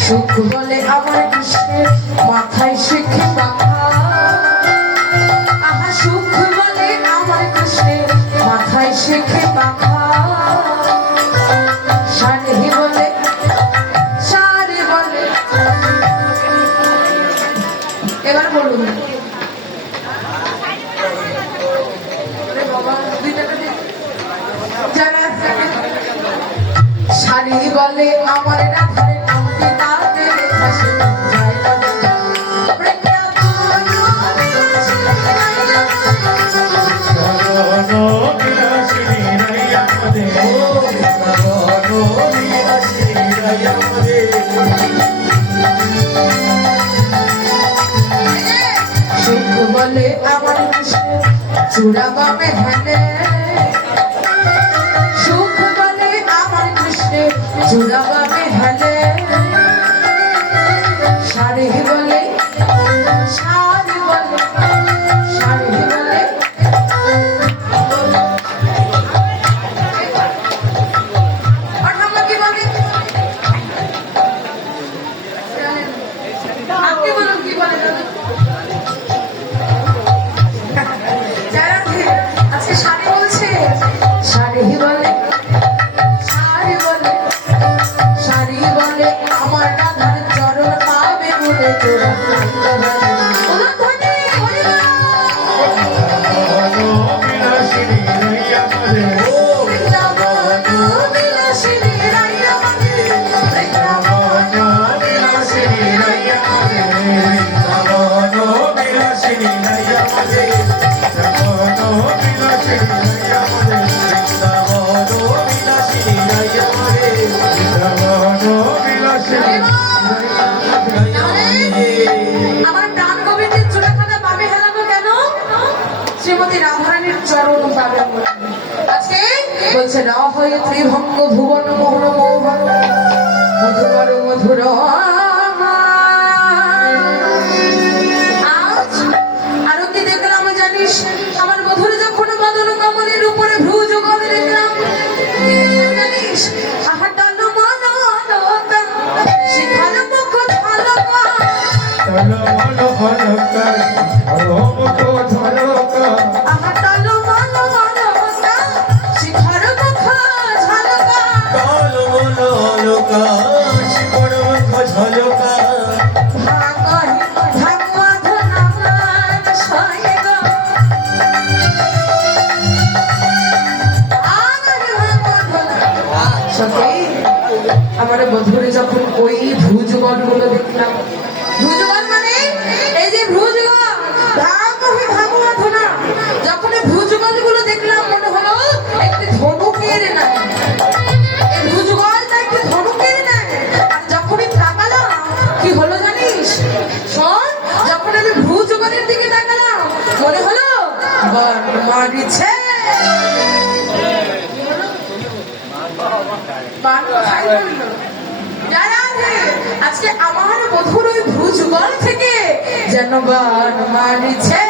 সুখ বলে আমার কৃষ্ণের মাথায় শিখে মাথা আহা সুখ বলে আমার কৃষ্ণের মাথায় শিখে মাথা শাড়ি বলে শাড়ি বলে এবার বলুন যারা শাড়ি বলে আমার রাধার নামটি তাদের ভাসে যায় না বিলাসিনী রাইয়া আমাদের সুখ বলে আমার কৃষ্ণ চূড়া বামে হেলে সুখ বলে আমার কৃষ্ণের চূড়া বামে হেলে শাড়ি বলে শাড়ি বলে শাড়ি বলে কি বলে আপনি বলুন কি বলে আজকে শাড়ি বলছে শাড়ি বলে শাড়ি বলে শাড়ি বলে আমার রাধার চরণ পাবে বলে তোরা বিলাসিনী রাইয়া আমাদের বিলাসিনী রাইয়া বিলাসিনী রাইয়া আমার প্রাণ গোবিন্দের চুলাখানা পাবে হেলানো কেন শ্রীমতী রাধারানীর চরণ পাবে আজকে বলছে রা হয়ে ত্রিভঙ্গ ভুবন মোহন মোহন মধুর মধুর আজ আরতি দেখলাম জানিস আমার মধুর যখন মদন কমলের উপরে ভ্রু যুগল দেখলাম জানিস আহা টাল মানো শিখার মুখ ঝালকা আহা টাল মানো শিখার মুখ ঝালকা ভাগহি ভাগবত নামান সয়গ আমার বধুরে যখন ওই ভ্রুযুগল গুলো দেখলাম ভ্রুযুগল মানে এই যে ভ্রুযুগল ভাগবত না যখন এই ভ্রুযুগল গুলো দেখলাম মনে হলো একটি ধনুকের না এই ভ্রুযুগলটা একটি ধনুকের না আর যখনই তাকালাম কি হলো জানিস শোন যখন আমি ভ্রুযুগলের দিকে তাকালাম মনে হলো বন মারিছে আজকে আমার মধুর ওই ভ্রুযুগল থেকে যেন বান মারিছে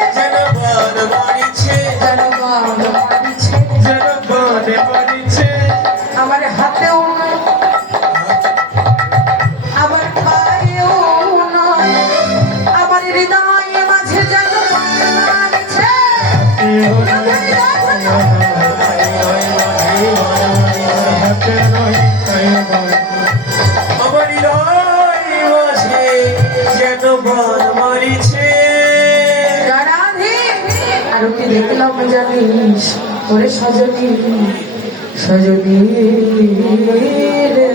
আমার হাতেও নয় আমার পায়েও নয় আমার হৃদয়ে মাঝে যেন বান মারিছে হাতে নয় ওরে সজনী সজনী রে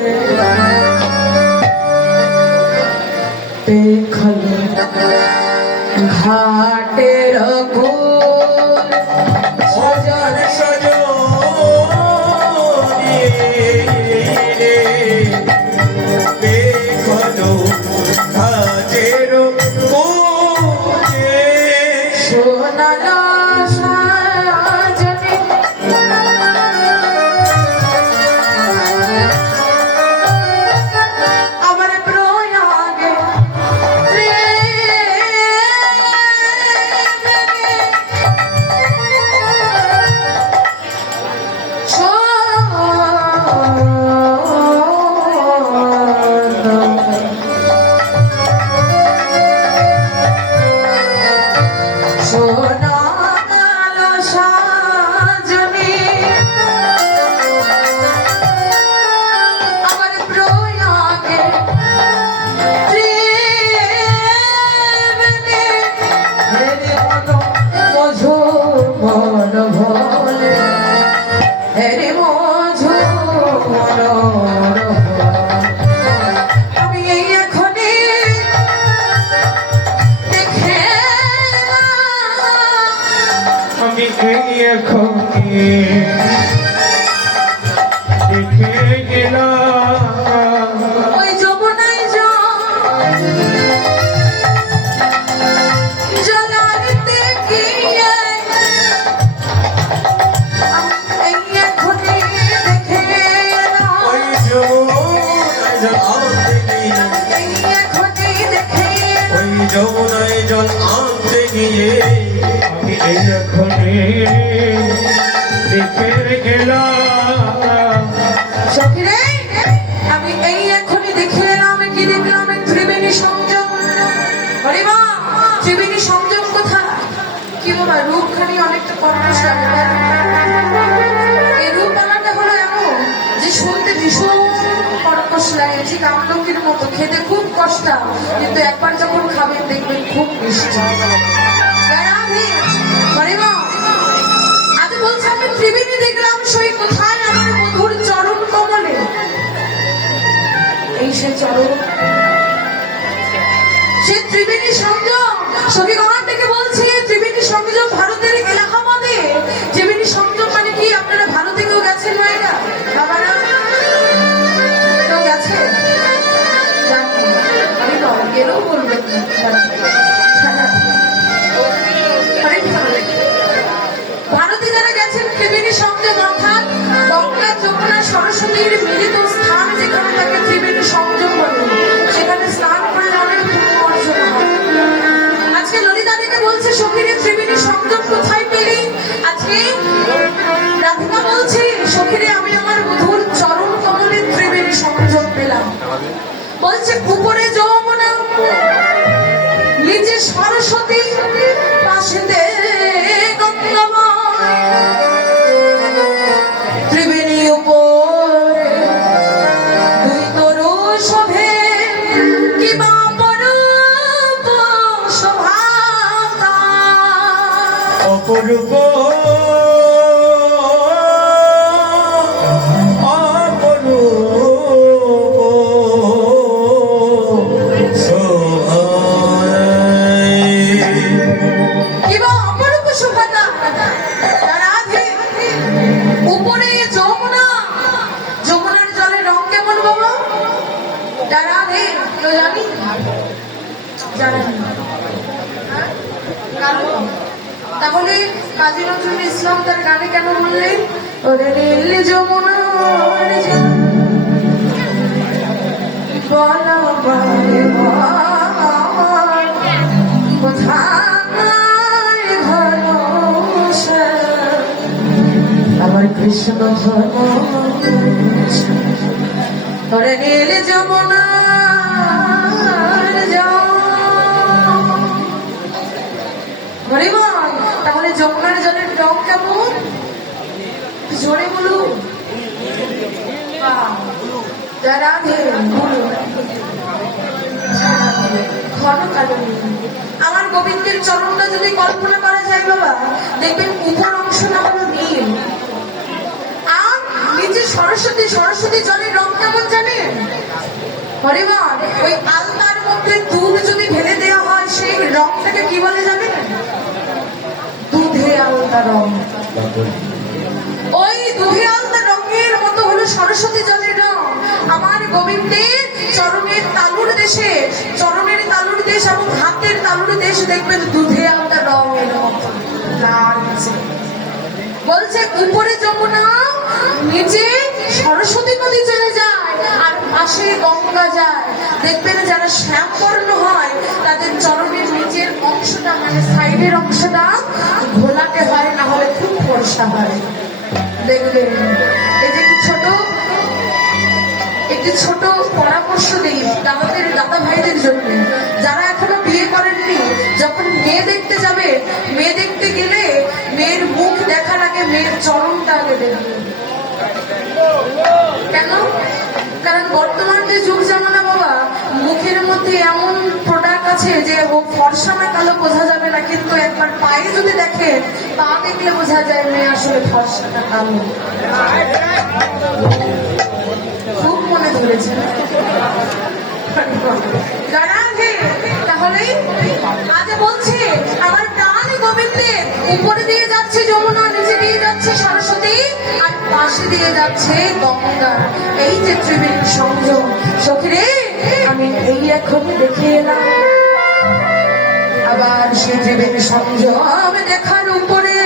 দেখল ঘাটের ফুল সজন সজনী রে দেখলো ঘাটের কোলে সোনালো সজনী আমার প্রয়াগে সোনালো সজনী আমার প্রয়াগে মন ভোলে হেরে মঝু মন আমি এই এখনই দেখে আমি এই এখনই দেখে গেলাম ওই যমুনায় জলানিতে গিয়ে আমি এই এখনই দেখে এলাম ওই যমুনায় জল আনতে গিয়ে এই এখনই দেখে ওই যমুনায় জল আনতে গিয়ে আমি এই এখনই দেখে গেলাম সখিরে আমি এই এখনই দেখে এলাম কি দেখলাম ত্রিবেণী সংযোগ আরে মা ত্রিবেণী সংযোগ কোথায় কি বাবা রূপখানি অনেকটা কর্কশ লাগে এই রূপ বানাটা হলো এমন যে শুনতে ভীষণ কর্কশ লাগে ঠিক আমলকির মতো খেতে খুব কষ্ট কিন্তু একবার যখন খাবেন দেখবেন খুব মিষ্টি আরে মা আজ বলছে আমি ত্রিবেণী দেখলাম সেই কোথায় আমার মধুর চরণ কমলে এই সে চরণ সে ত্রিবেণী সংযম সখীগণ থেকে বলছি ত্রিবেণী সংযম ভারতের এলাহাবাদে ত্রিবেণী সংযম মানে কি আপনারা ভারতে কেউ গেছেন মায়েরা বাবারা কেউ গেছে জানি আমি গেলেও বলবেন অনেক ভালো লাগে ভারতে যারা গেছেন ত্রিবেণী সংযোগ অর্থাৎ গঙ্গা যমুনা সরস্বতীর মিলিত স্থান যেখানে তাকে ত্রিবেণী সংযোগ বলে সেখানে স্নান করে অনেক পুণ্য অর্জন হয় আজকে ললিতাদিকে বলছে সখীরে ত্রিবেণী সংযোগ কোথায় পেলি আজকে রাধিকা বলছি সখীরে আমি আমার মধুর চরণ কমলে ত্রিবেণী সংযোগ পেলাম বলছে উপরে যমুনা নিচে সরস্বতী পাশেতে ত্রিবেণী উপরে দুই তরু শোভে কিবা পরূপ শোভাতা অপরূপ কিবা অপরূপ শোভাতা রাধে উপরে যমুনা যমুনার জলের রং কেমন বাবা রাধে কেউ জানি জানেন না? হ্যাঁ? কারণ তাহলে কাজী নজরুল ইসলাম তার গানে কেন বললেন ওরে নীল যমুনা বলা কোথায় ভরসা আমার কৃষ্ণ ভরসা ওরে নীল যমুনা তাহলে যমুনার জলের রং কেমন জোরে বলুন রাধে বলুন ঘন কালো নীল। আমার গোবিন্দের চরণটা যদি কল্পনা করা যায় বাবা, দেখবেন উপর অংশটা হলো নীল, আর নিচে সরস্বতী, সরস্বতী জলের রং কেমন জানেন? হরিমান, ওই আলতার মধ্যে দুধ যদি ঢেলে দেওয়া হয় সেই রংটাকে কি বলে জানেন? দুধে আলতা রং। ওই দুধে আলতা রঙের মতো হলো সরস্বতী জলের রং। আমার গোবিন্দের চরণের তালুর দেশে, চরণের তালুর দেশ এবং হাতের তালুর দেশ দেখবেন দুধে আলতা রঙের মতো লাল। বলছে উপরে যমুনা, নিচে সরস্বতী নদী চলে যায়, আর পাশে গঙ্গা যায়। দেখবেন যারা শ্যামবর্ণ হয় তাদের চরণের নিচের অংশটা মানে সাইডের অংশটা ঘোলাটে হয়, না হলে খুব ফর্সা হয়। দেখবেন এই যে একটি ছোট পরামর্শ দিই আমাদের দাদা ভাইদের জন্য, যারা এখনো বিয়ে করেননি, যখন মেয়ে দেখতে যাবে, মেয়ে দেখতে গেলে মেয়ের মুখ দেখার আগে মেয়ের চরণটা আগে দেখবে। কেন? কারণ বর্তমান যে যুগ জামানা বাবা, মুখের মধ্যে এমন প্রোডাক্ট আছে যে ও ফর্সা না কালো বোঝা যাবে না, কিন্তু একবার পায়ে যদি দেখে, পা দেখলে বোঝা যায় মেয়ে আসলে ফর্সা না কালো। খুব মনে ধরেছে তাহলে আজ বলছে আমার প্রাণ গোবিন্দের উপরে দিয়ে যাচ্ছে যমুনা, নিচে দিয়ে যাচ্ছে সরস্বতী, আর পাশে দিয়ে যাচ্ছে গঙ্গা। এই যে ত্রিবেণী সংযোগ সখিরে, আমি এই এখন দেখে এলাম। আবার সেই ত্রিবেণী সংযোগ দেখার উপরে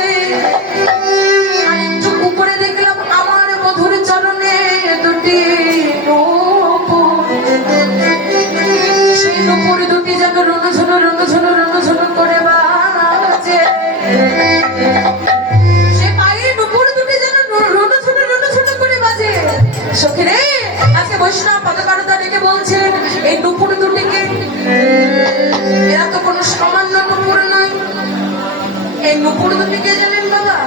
আরেকটু উপরে দেখলাম আমার মধুর চরণে দুটি সেই নুপুর দুটি যেন রুনুঝুনু রুনুঝুনু রুনুঝুনু করে বাজে। সে পায়ে নুপুর দুটি যেন রুনুঝুনু রুনুঝুনু করে বাজে। সখিরে, আজকে বৈষ্ণব পদকারতা রেখে বলছেন এই নুপুর দুটিকে, এরা তো কোনো সামান্য নুপুর নয়। এই নুপুর দুটিকে জানেন বাবা?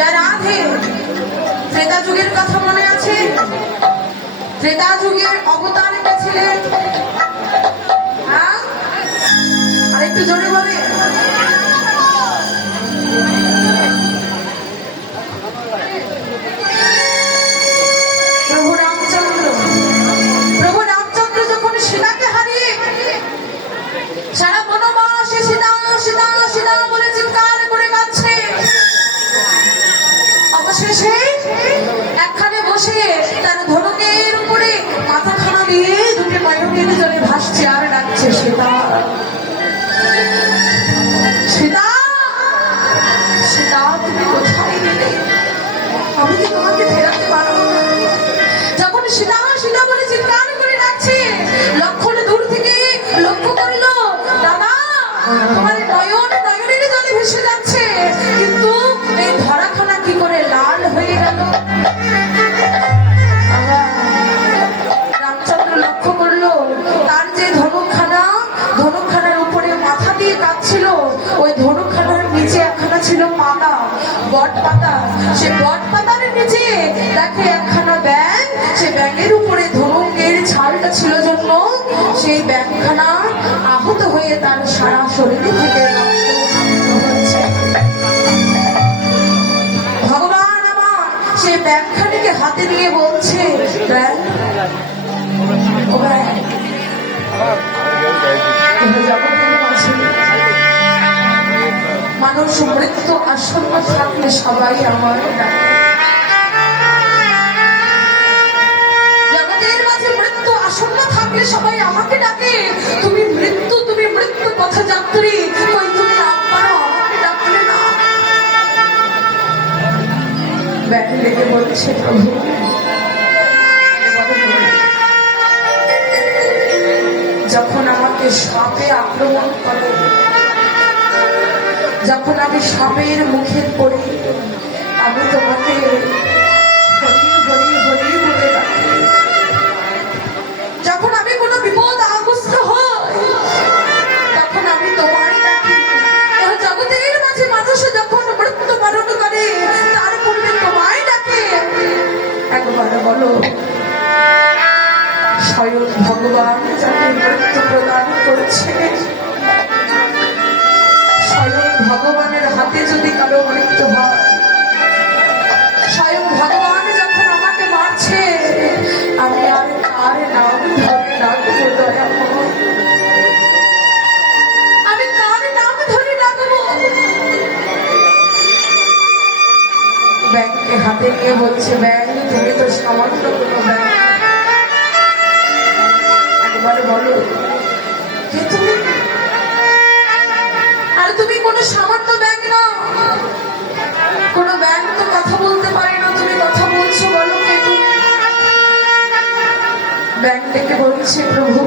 যারা আধে ত্রেতা যুগের কথা মনে আছে? ত্রেতা যুগের অবতার ছিলেন, আর একটু জোরে বলে প্রভু রামচন্দ্র। প্রভু রামচন্দ্র যখন সীতাকে হারিয়ে সারা বনবাসে সীতা সীতা সীতা বলে চিৎকার করে কাঁদছে, অবশেষে একখানে বসে তার ধনুকের উপরে মাথাখানা দিয়ে দুটি নয়নের জলে ভাসছে আর ডাকছে সীতা সীতা সীতা, তুমি কোথায় গেলে? আমি কি তোমাকে ফেরাতে পারবো না? যখন সীতা সীতা বলে চিৎকার করে ডাকছে, লক্ষণ দূর থেকে লক্ষ্য করল, দাদা তোমার নয়ন নয়নের জলে ভেসে যাচ্ছে, কিন্তু এই ধরাখানা কি করে লাল হয়ে গেল? রামচন্দ্র লক্ষ্য করলো তার যে ধনুকখানার উপরে মাথা দিয়ে কাঁদছিল, ওই ধনুকখানার নিচে একখানা ছিল পাতা, বট পাতা। সে বট পাতার নিচে দেখে একখানা ব্যাঙ, সে ব্যাঙের উপরে ধনুকের ছালটা ছিল জন্য সেই ব্যাঙখানা আহত হয়ে তার সারা শরীর থেকে হচ্ছে। ভগবান আমার সেই ব্যাঙখানিকে হাতে নিয়ে বলছে, মানুষ মৃত্যু আসন্ন থাকলে সবাই আমার জগতের মাঝে মৃত্যু আসন্ন থাকলে সবাই আমাকে ডাকে, তুমি মৃত্যু পথযাত্রী, কই তুমি আব্বারও আমাকে ডাকলে না? ব্যাগ লেগে বলছে, প্রভু যখন আমাকে সাপে আক্রমণ করে, যখন আমি সাপের মুখে পড়ি, আমি তোমাকে হরি হরি হরি বলে ডাকি। যখন আমি কোনো বিপদ আগস্ত হই, তখন আমি তোমায় ডাকি। জগতের মাঝে মানুষ যখন মৃত্যু বরণ করে, তার পূর্বে তোমায় ডাকে। একবার বলো, স্বয়ং ভগবান যাকে মৃত্যু প্রদান করেছে, হাতে যদি কারো মৃত্যু হয়, স্বয়ং ভগবান যখন আমাকে মারছে, আমি আর কার নাম ধরে ডাকবো দয়াময়? আমি কার নাম ধরে ডাকবো? ব্যাংকে হাতে নিয়ে বলছে, ব্যাংক তুমি তো সামান্য কোনো ব্যাংক, একবার বলো যে তুমি, আর তুমি কোনো সামান্য ব্যাংক না, কোনো ব্যাংক তো কথা বলতে পারে না, তুমি কথা বলছো, বলো কে তুমি? ব্যাংক থেকে বলছে, প্রভু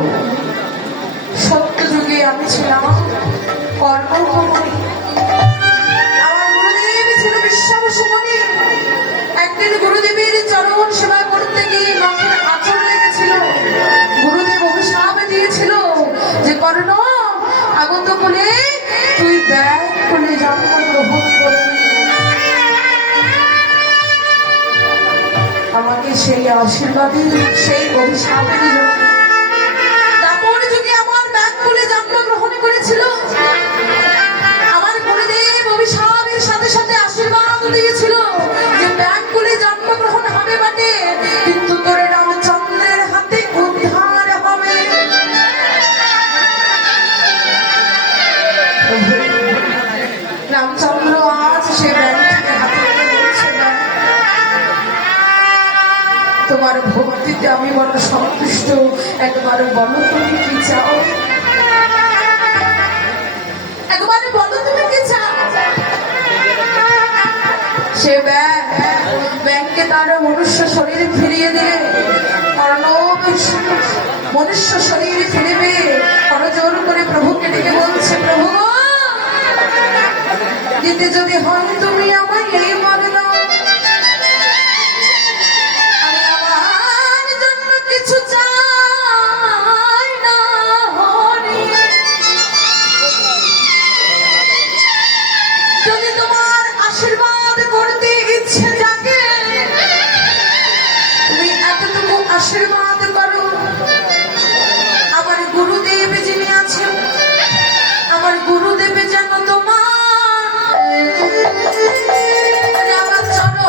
সত্য যুগে আমি ছিলাম কর্মভূমি, আমার গুরুদেব ছিল বিশ্বাবসুমণি। একদিন গুরুদেবের চরণ সেবা করতে গিয়ে নখের আঁচড় লেগেছিল। গুরুদেব অভিশাপ দিয়েছিল যে কর্ণ আগত বলে তুই ব্যাগ খুলে জন্ম গ্রহণ করবি। আমাকে সেই আশীর্বাদী, সেই অভিশাপের জন্য দাপর যুগে আমার ব্যাগ খুলে জন্ম গ্রহণ করেছিল। আমার গুরুদেব অভিশাপের সাথে সাথে আশীর্বাদ দিয়েছিল যে ব্যাগ খুলে জন্মগ্রহণ হবে বটে, কিন্তু তোর রামচন্দ্রের হাতে উদ্ধার হবে। রামচন্দ্র আজ সে ব্যাগ থেকে হাতে তুলে বলছে, তোমার ভক্তিতে আমি বড় সন্তুষ্ট, একবার বলো তুমি কি চাও, একবার বলো তুমি কি চাও। সে ব্যাংকে তার মনুষ্য শরীর ফিরিয়ে দিলে, মনুষ্য শরীর ফিরে পেয়ে করজোর করে প্রভুকে ডেকে বলছে, প্রভু দিতে যদি হয় তুমি আমায় এই মনে নাও, আমি আমার জন্য কিছু চাই না হরি। যদি তোমার আশীর্বাদ করতে ইচ্ছে জাগে, তুমি এতটুকু আশীর্বাদ করো, আমার গুরুদেব যিনি আছেন, আমার গুরুদেব যেন তোমার আমার চরণ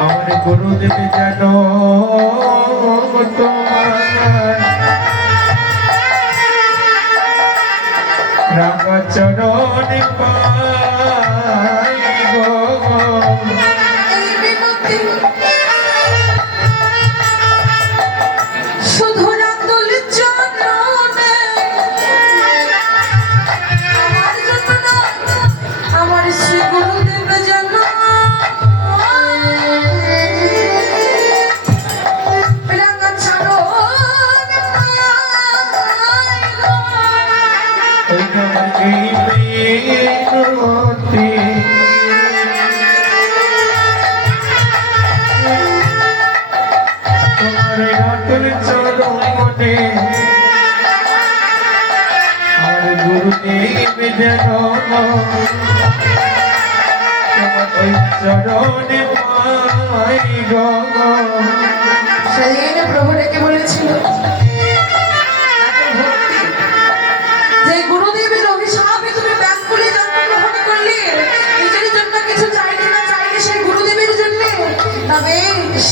আমার গুরুদেব যেন তোমার রামচরণ পাই গো। এই বিনতি শুধু রাতুল চরণে, আমার জন্য না, আমার শ্রী গুরুদেব যেন রামচরণ পাই গো। ওই আমার এই মিনতি তোমার রাতুল চরণে, আমার গুরুদেব যেন তোমার ওই চরণে পাই গো। সেদিন প্রভু ডেকে বলেছিল, যে গুরুদেবের অভিশাপে তুমি ব্যাগ খুলে জন্মগ্রহণ করলে, নিজের জন্য কিছু চাইলে না, চাইলে সেই গুরুদেবের জন্য না, বেশ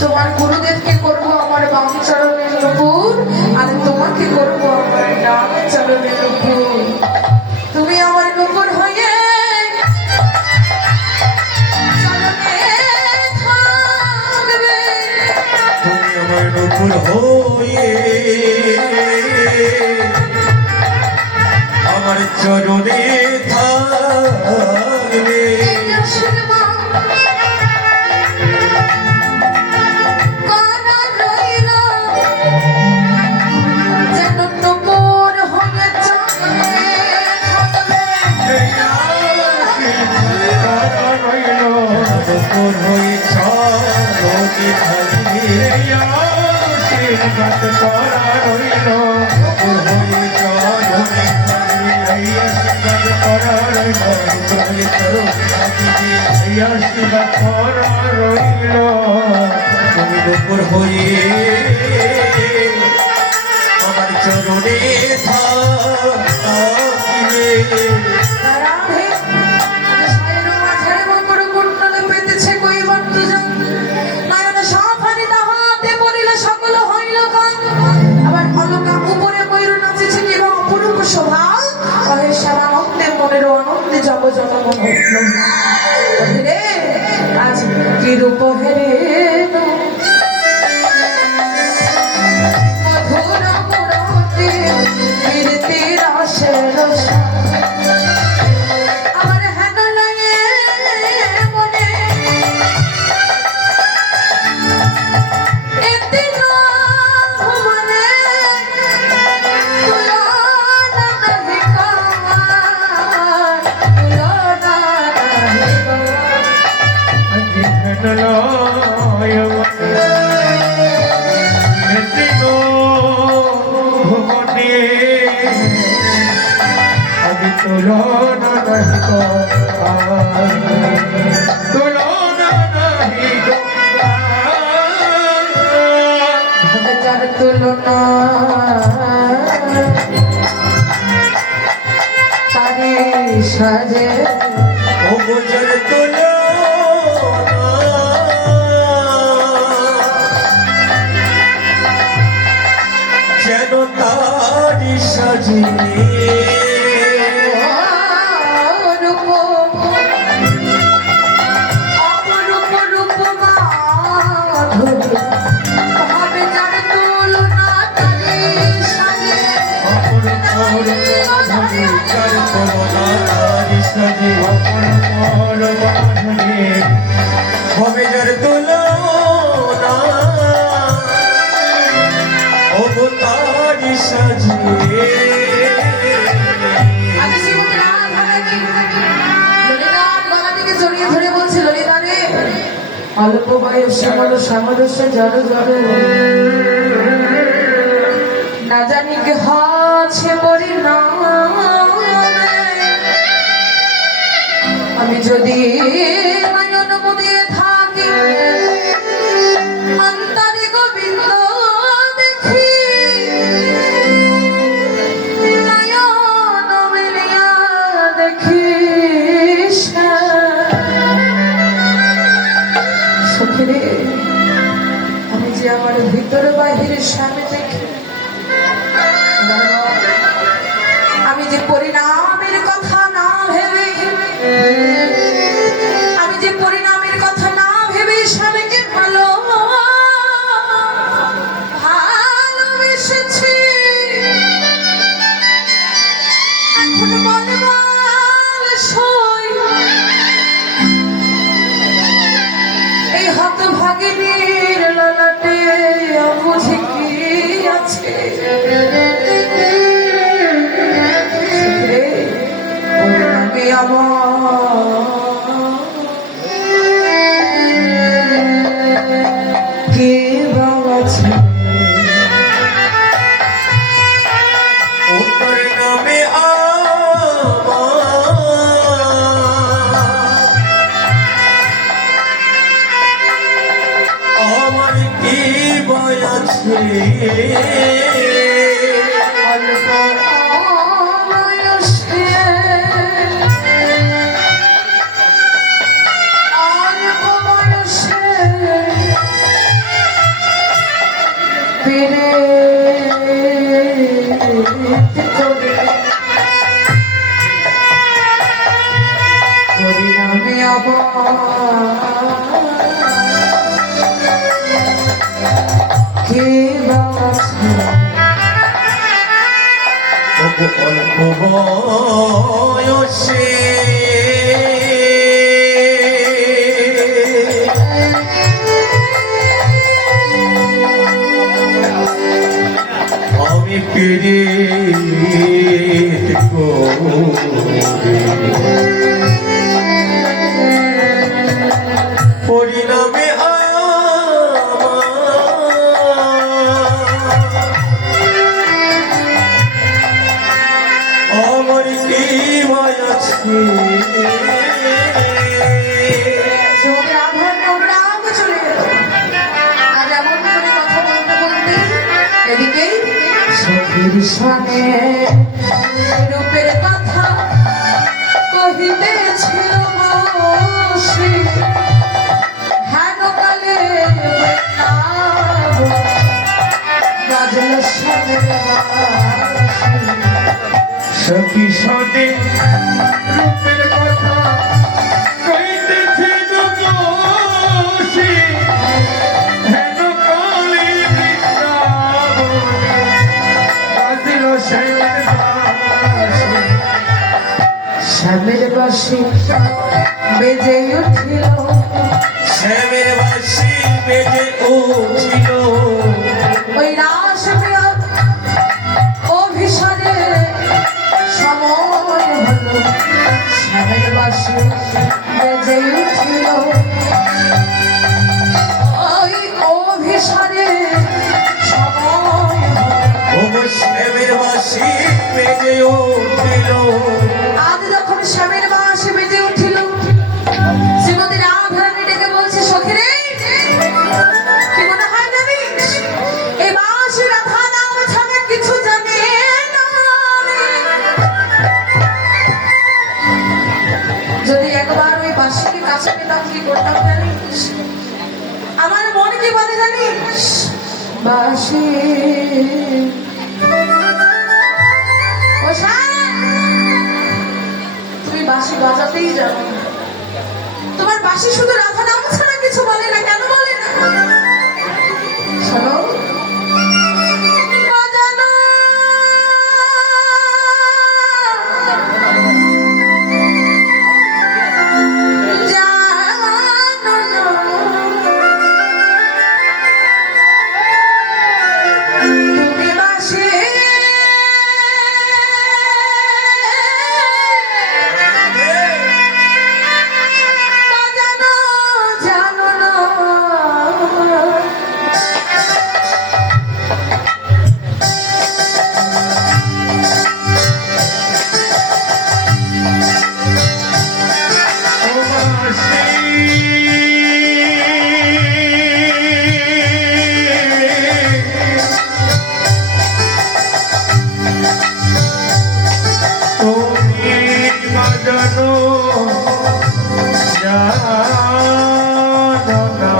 তোমার গুরুদেবকে করবো আমার বাম চরণের নুপুর, আর তোমাকে করবো আমার ডান চরণের নুপুর। তুমি আমার নুপুর হয়ে চরণে থাকবে, তুমি আমার নকুল হয়ে আমার চরণে থাকবে। এই আশীর্বাদ কারা রইল, যেন নুপুর হয়ে চরণে থাকবে। এই আশীর্বাদ রইল, নকুল হয়ে চরণে থাকবে। এই আশীর্বাদ করা রইল, নকুল হয়ে চরণে থাকবে। এই আশীর্বাদ রইল তোমার চরণ রাখিবে এই আশীর্বাদ করা রইল তুমি নূপুর হয়ে আমার চরণে থাকিবে রাধে সায়ের মাঝারে মকর কুণ্ডলে পেতেছে কৈবর্ত জন নয়ন সাফারি তাহাতে পড়িলে সকল হইল গান আবার অলকা উপরে ময়ূর নাচেছে কিবা অপরূপ শোভা মহেশ্বর আনন্দে মনের আনন্দে জব জন মন উঠল রে আজ কি রূপ হেরে মধুর মুরতে ফিরতে রসের আমার হেন লাগে মনে এদিন ভুবনে তুলনা নাহি কার তুলনা নাহি কার আমি তুলনা নাহি যার তুলনা তারে সাজে ও গোজর তোলো যেন তারি সাজিয়ে রূপ অপরূপ রূপ মাধুরী ভাবে যার তুলনা তারে সাজে হবে যার তুলনা অবতারি সাজিয়ে আগে শ্রীমতী রাধারানী ললিতার গলা থেকে জড়িয়ে ধরে বলছে ললিতা রে অল্প বয়সে বলো সামরস্য জড় জড় না জানি কে আছে পরিণাম আমি যদি নয়ন মুদিয়ে থাকি অন্তরে গোবিন্দ দেখি নয়ন মেলিয়া দেখি সখীরে আমি যে আমার ভিতর বাহিরের সামনে দেখি আমি যে পরিণামের কথা না ভেবে আমি যে পরিণামের কথা না ভেবে স্বামীকে ভালোবেসেছি এখন বলবাল সই এই হতভাগিনীর ললাটে বুঝি কি আছে কে বাবা উত্তর নামে আমার কি বয় আছে অল্প বয়সে অল্প বয়সে ফিরে পরিণামে কে বাঁচবে অল্প বয়সে আমি পেরে পরিণামে আমার কি মায়া বাসি শ্রীমতী রাধার নোংরাম চলে গেল। আর এমন করে কথা বলতে বলতে এদিকেই সখীর সনে রূপের কথা কহিতেছিল বসে হেন কালে বাজল সনে সখী শোনে রূপের কথা কইতেছে বসে হেন কালে বৃন্দাবনে বাজিল শ্যামের বাঁশি। শ্যামের বাসি বেজে উঠিল শ্যামের বাঁশি বেজে উঠিল ওই রাস অভিসারে সময় হলো শ্যামের বাসি বেজে উঠিল ওই অভিসারে সময় হলো ও শ্যামের বাঁশি বেজে উঠিল আজ যখন শ্যামের বাঁশি বেজে উঠিল শ্রীমতী রাধারানী ডেকে বলছে সখী রে কি মনে হয় জানিস এই বাঁশি রাধা নাম ছাড়া কিছু জানে না যদি একবার ওই বাঁশিকে কাছে পেতাম কি করতাম জানিস আমার মন কি বলে জানিস বাঁশি ও তুমি বাঁশি বাজাতেই জানো না। তোমার বাঁশি শুধু রাধা নাম ছাড়া কিছু বলে না কেন বলে না শোনো বাজানো জানো না। তুমি বাঁশি বাজানো জানো না। ও বাসি তুমি বাজানো জানো না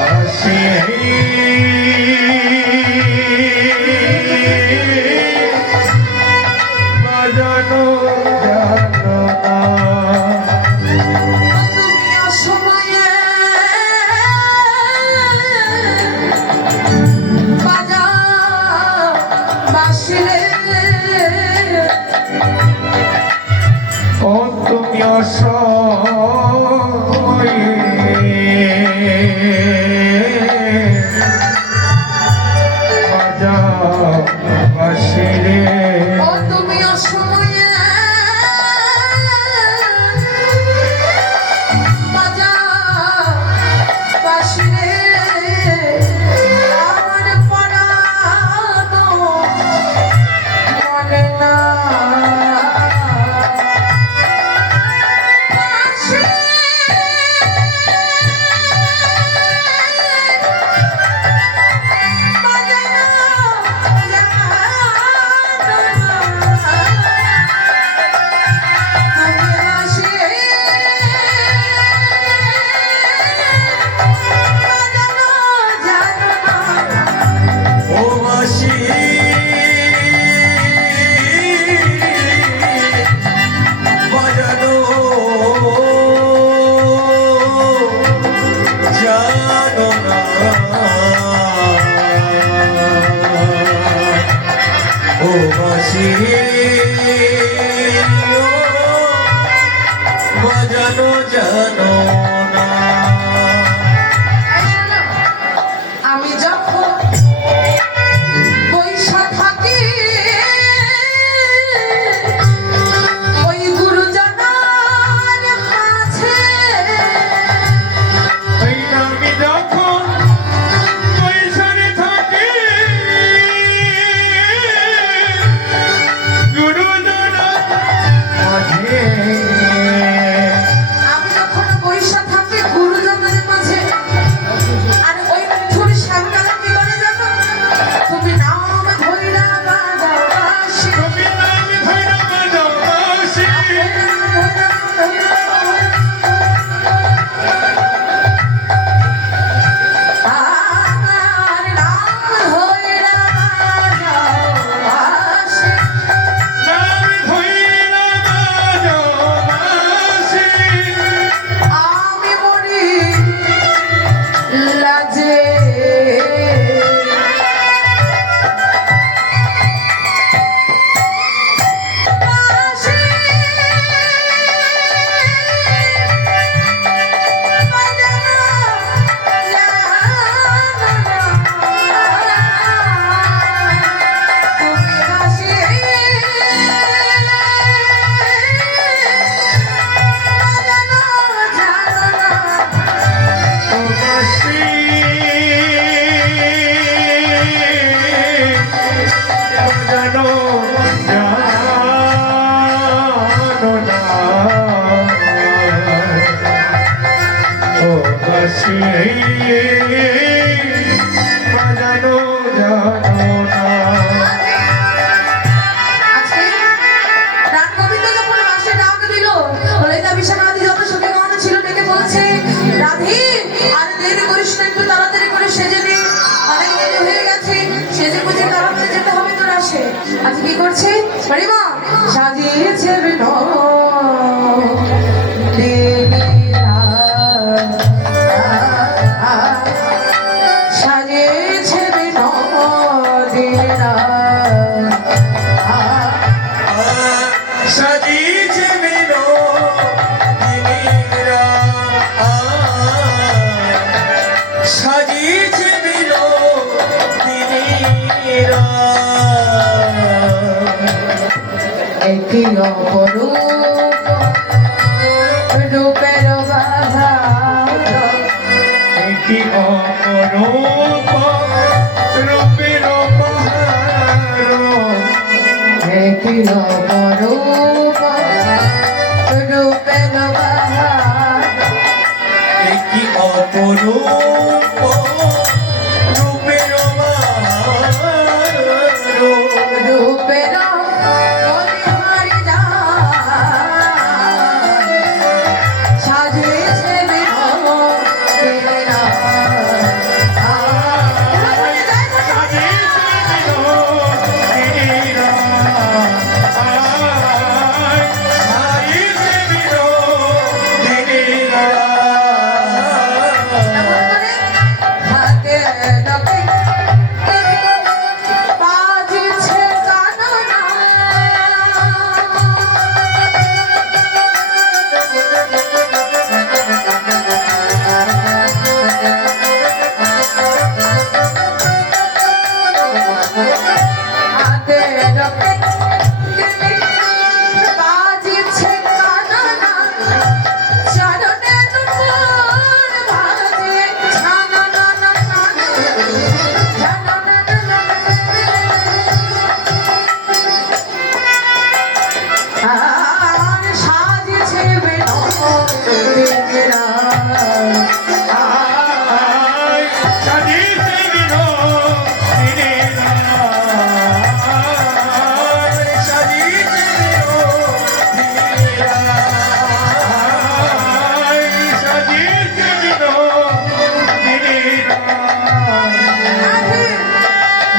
বাসি বাজানো জানো না তুমি অসময়ে বাজা বাঁশিরে ও তুমি অসময়ে বাজা বাঁশি রে ও তুমি অসময়ে বাজা বাঁশিরে আমার পরানো মনে না বাঁশি ও বাঁশি বাজানো জানো না ও বাঁশি বাজানো জানো না আমি যখন পয়সা থাকি ওই গুরুজনার কাছে ওই আমি যখন কৈশোরে থাকি বাসি বাজানো জানো না ও বাসি বাজানো জানো না আজকে রাত গোবিন্দ যখন বাঁশি ডাক দিল, ললিতা বিশাখাদি যত সুখে গান ছিল ডেকে বলছে, রাধে আর দেরি করিস না, একটু তাড়াতাড়ি করে সেজে নে, অনেক দেরি হয়ে গেছে, সেজে বুঝে তাড়াতাড়ি যেতে হবে তোর আসে। আজকে কি করছে? বলি মা, সাজিয়েছে সাজিয়েছে বিনোদিনা সাজিয়েছে বিনোদিনীরা, সাজিয়েছে বিনোদিনীরা। একই অপরূপ রূপের বাহার, একটি অপরূপ রূপের বাহার একই অপরূপ রূপের বাহার, একটি অপরূপ রূপের বাহার। রূপের অলিহারি যার, সাজিয়েছে বিনোদিনা। হাতে ডকে বাজছে কাননা, হাতে ডকে বাজছে কাননা, চরণে নুপুর বাজে ছানা না না না, ছানা না না না। আর সাজছে বিনোদিনীরা,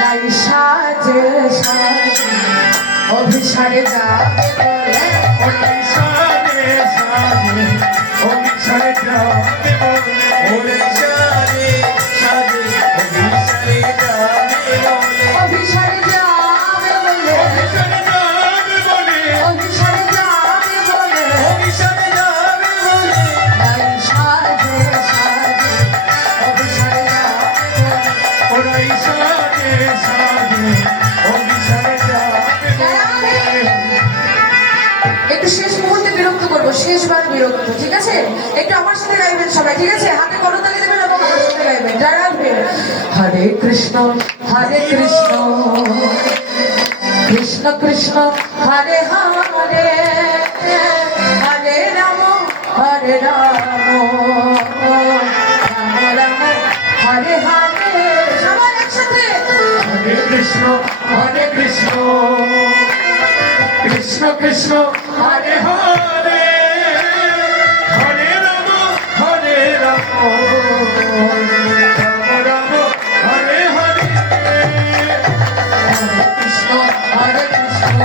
রাই সাজে সাজে অভিসারে যাবে বলে, অভিসারে যাবে বলে, অভিসারে যাবে বলে, রাই সাজে সাজে অভিসারে যাবে বলে। একটু শেষ মুহূর্তে বিরক্ত করবো, শেষবার বিরক্ত, ঠিক আছে? একটু আমার সাথে গাইবেন সবাই, ঠিক আছে? হাতে করতালি দেবেন এবং আমার সাথে গাইবেন। জয় রাধে। হরে কৃষ্ণ কৃষ্ণ কৃষ্ণ হরে হরে, হরে রাম রাম রাম হরে হরে। সবাই একসাথে হরে কৃষ্ণ কৃষ্ণ কৃষ্ণ হরে হরে, হরে রাম রাম রাম হরে হরে। হরে কৃষ্ণ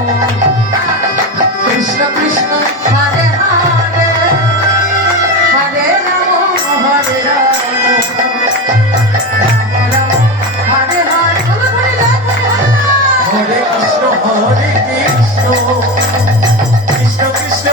কৃষ্ণ কৃষ্ণ হরে হরে, হরে রাম রাম রাম হরে হরে। বলো বলে যাও, হরে কৃষ্ণ কৃষ্ণ কৃষ্ণ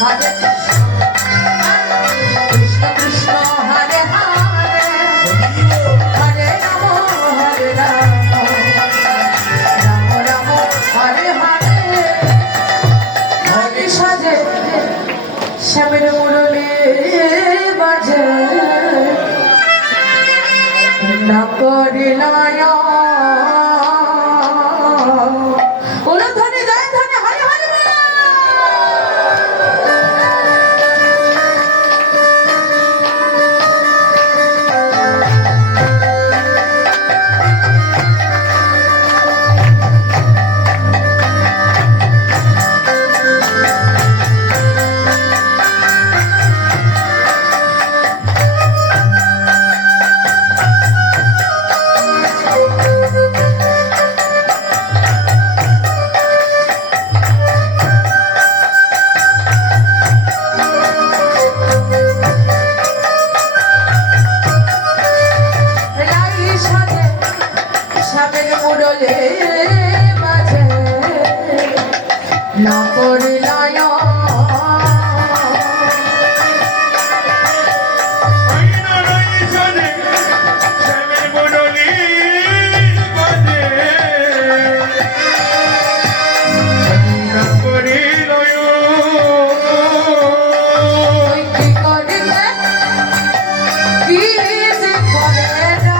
হরে কৃষ্ণ কৃষ্ণ হরে হরে হরে রাম রাম রাম হরে হরে হরে সাজে শ্যামের মুরলী বাজে না করিলায় ওলা ধনে জয় ধনে হরে হরে বল। না করিলায় কি করিলে কি যে করে না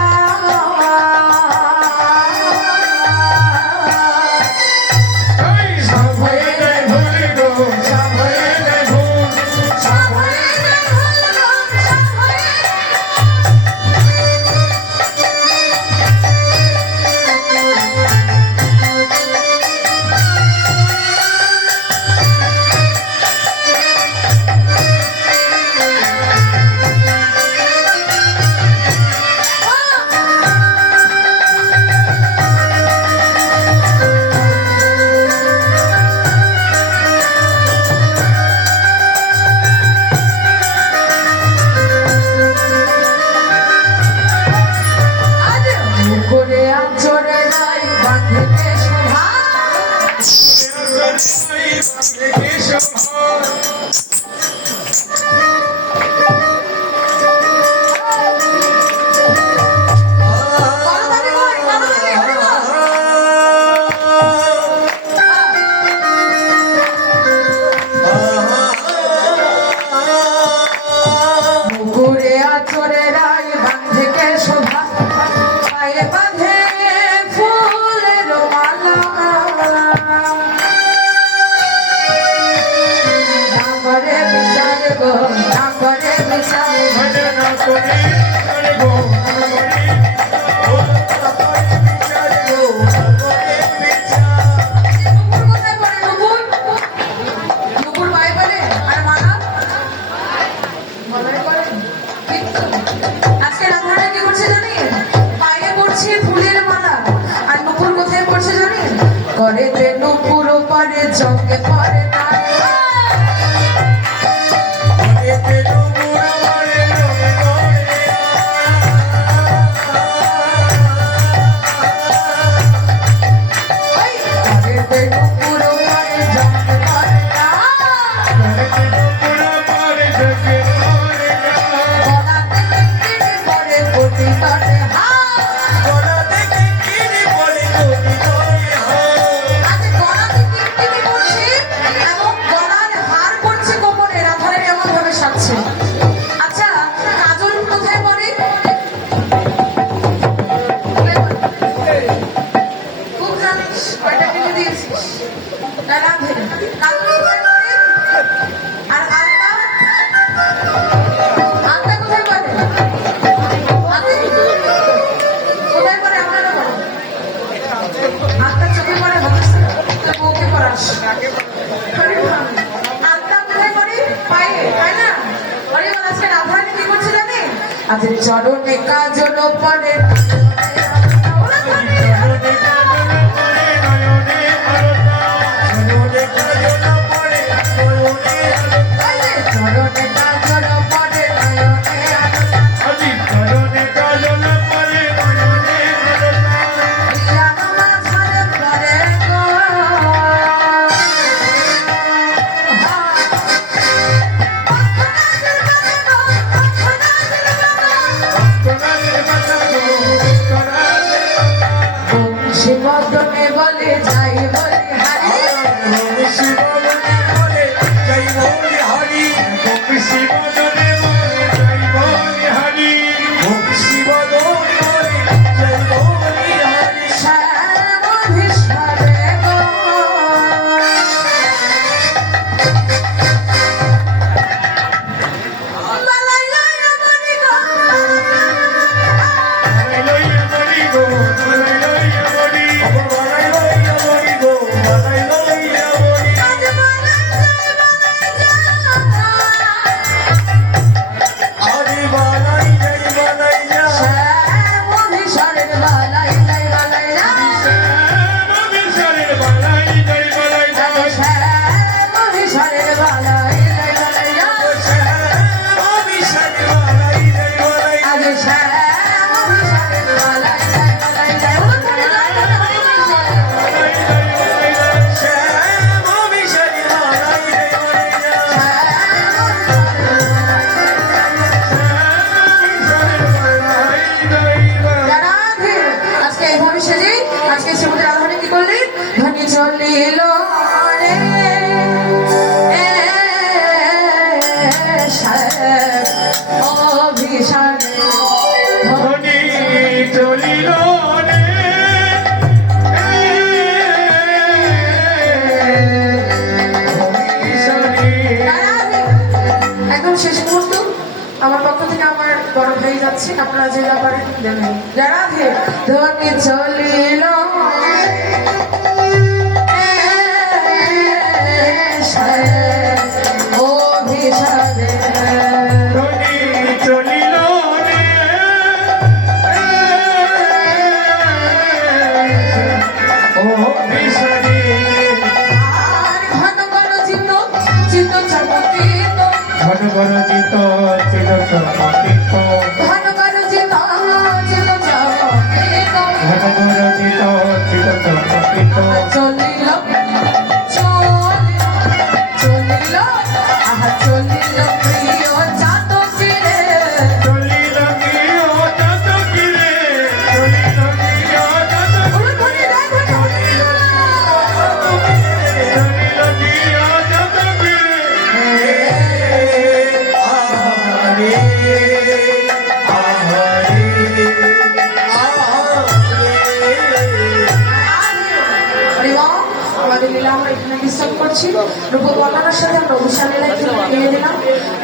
করে আচরে নাই বাঁধতে শোভা করতালি কই করতালি হরে বল। মুকুরে আচরে রাই বাঁধতে শোভা পায়ে বাঁধে ফুলের মালা না করে বিচার গো না করে বিচার নুপুর কোথায় পড়ে নুপুর নুপুর পায়ে পড়ে আর মালা গলায় পড়ে কিন্তু আজকে রাধারা কি করছে জানি পায়ে পড়ছে ফুলের মালা আর নুপুর কোথায় পড়ছে জানি করে তে নুপুর পরে জঙ্গে পরে না করে তে নুপুর পরে জঙ্গে পরে না গলাতে কিনে পরে কোটি তরে হা আজ গলাতে কিনে পড়ছে এবং গলার হার পড়ছে কোমরে রাধারানী এমন ভাবে সাজছে। আচ্ছা কাজল কোথায় পড়ে খুব জানিস কয়টা কিনে দিয়েছিস না রাধে কাজল কোথায় পড়ে আর আলতা আলতা কোথায় পড়ে আলতা কোথায় পড়ে আপনারা বলো আলতা চোখে পড়ে ভাবছে তো বউকে পড়াস আলতা কোথায় পড়ে পায়ে তাই না পরে বল আজকে রাধারানী কি করছে জানি আজ চরণে কাজল পড়ে ওরা ধরে চরণে কাজল পড়ে নয়নে প্রিয়ানো মাঝারে পড়ে গো শিবদমে বলে যাই বলে হারি শিব বলে জয় বলি হরি শিব বলে জয় বলি হরি শিব বলে জয় বলি হরি শ্যাম ভীষণে গো মালাই লইয়া বলি গো লইয়া বলি গো লইয়া বলি বালাই লইয়া বলি গো বালাই লইয়া বলি আজ মালাই আরে বালাই জয় বালাই যা শ্যাম ভীষণের বালাই যাই বালাই যা বিশালের বালাই জয় বালাই আজ শ্যাম ভীষণের বালাই যাই বালাই যা আমি সারি বালাই জয় বালাই আজ শ্যাম ভীষণের বালাই যাই বালাই যাই ওরা করে যাই আমি সারি বালাই জয় বালাই যা রাধে আজকে এইভাবে সেজে আজকে শ্রীমতী রাধারানী কি করলেন ধনী চলিল রে অভিষানে ধনী চলিল রে রাধে একদম শেষ মুহূর্ত আমার পক্ষ থেকে আমার বড় ভাই যাচ্ছে আপনারা যে যা পারেন জানেন রাধে ধনী চলিল অভিষানে ধনী চলিল রে ও বিশালী আর ঘন ঘন চিত্ত চিত্ত চমকিত ঘন ঘন চিত চিত চমকিত ঘন ঘন চিত্ত চিত্ত চমকিত ঘন ঘন চিত চিত চমকিত চলিল চলিল চলিল আহা চলিল প্রিয় চাতকিরে চলিল গিয়ে চাতকি রে চলিল গিয়ে চাতকি ওরে ধনী রাধে চলিল চলিল গিয়ে চাতকি আহারে আহারে আহারে এবং আমাদের লীলা আমরা এখানে বিশ্রাম করছি রূপবর্ণনার সাথে আমরা অভিশান লীলা এখানে নিয়ে দিলাম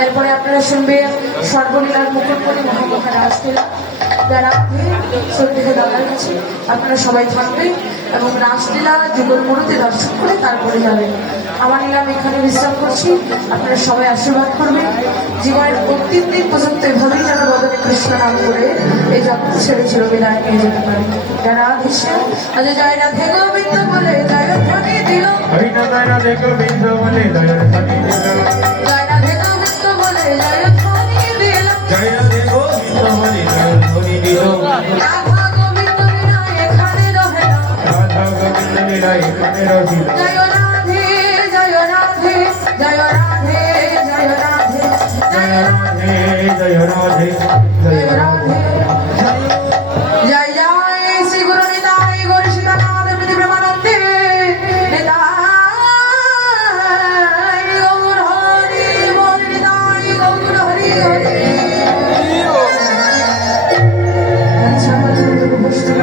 এরপরে আপনারা শুনবেন সর্বলীলার মুকুটমণি মহামুখা রাসলীলা যারা সত্যিকে দাদার কাছে আপনারা সবাই থাকবেন এবং রাসলীলা যুগল মুরুতে দর্শন করে তারপরে যাবেন আমার লীলা আমি এখানে বিশ্রাম করছি আপনারা সবাই আশীর্বাদ করবেন জীবনের প্রত্যেক দিন পর্যন্ত এভাবেই যেন বদনে কৃষ্ণ নাম করে এই জগৎ ছেড়ে চিরবিদায় নিয়ে যেতে পারে যারা দেশে আজ জয় রাধে গোবিন্দ বলে জয় ধ্বনি দিল হরিণ দয়া দেখো বিন্দ বলে দয়ার ধনী দিল জয় রাধে গোবিন্দ বলে জয় ধ্বনি দিল জয় রাধে গোবিন্দ বলে জয় ধ্বনি দিল রাধা গোবিন্দ বিনা এখানে রহে না রাধা গোবিন্দ লীলা এখানে রহিল জয় রাধে জয় রাধে জয় রাধে জয় রাধে জয় রাধে জয় রাধে জয় জয় রাধে রাধে জয় জয় শ্রী গুরু নিতাই গৌর সীতানাথ প্রতি প্রেমানন্দে নিতাই গৌর হরি বল নিতাই গৌর হরি হরি আচ্ছা আমাদের উপস্থিত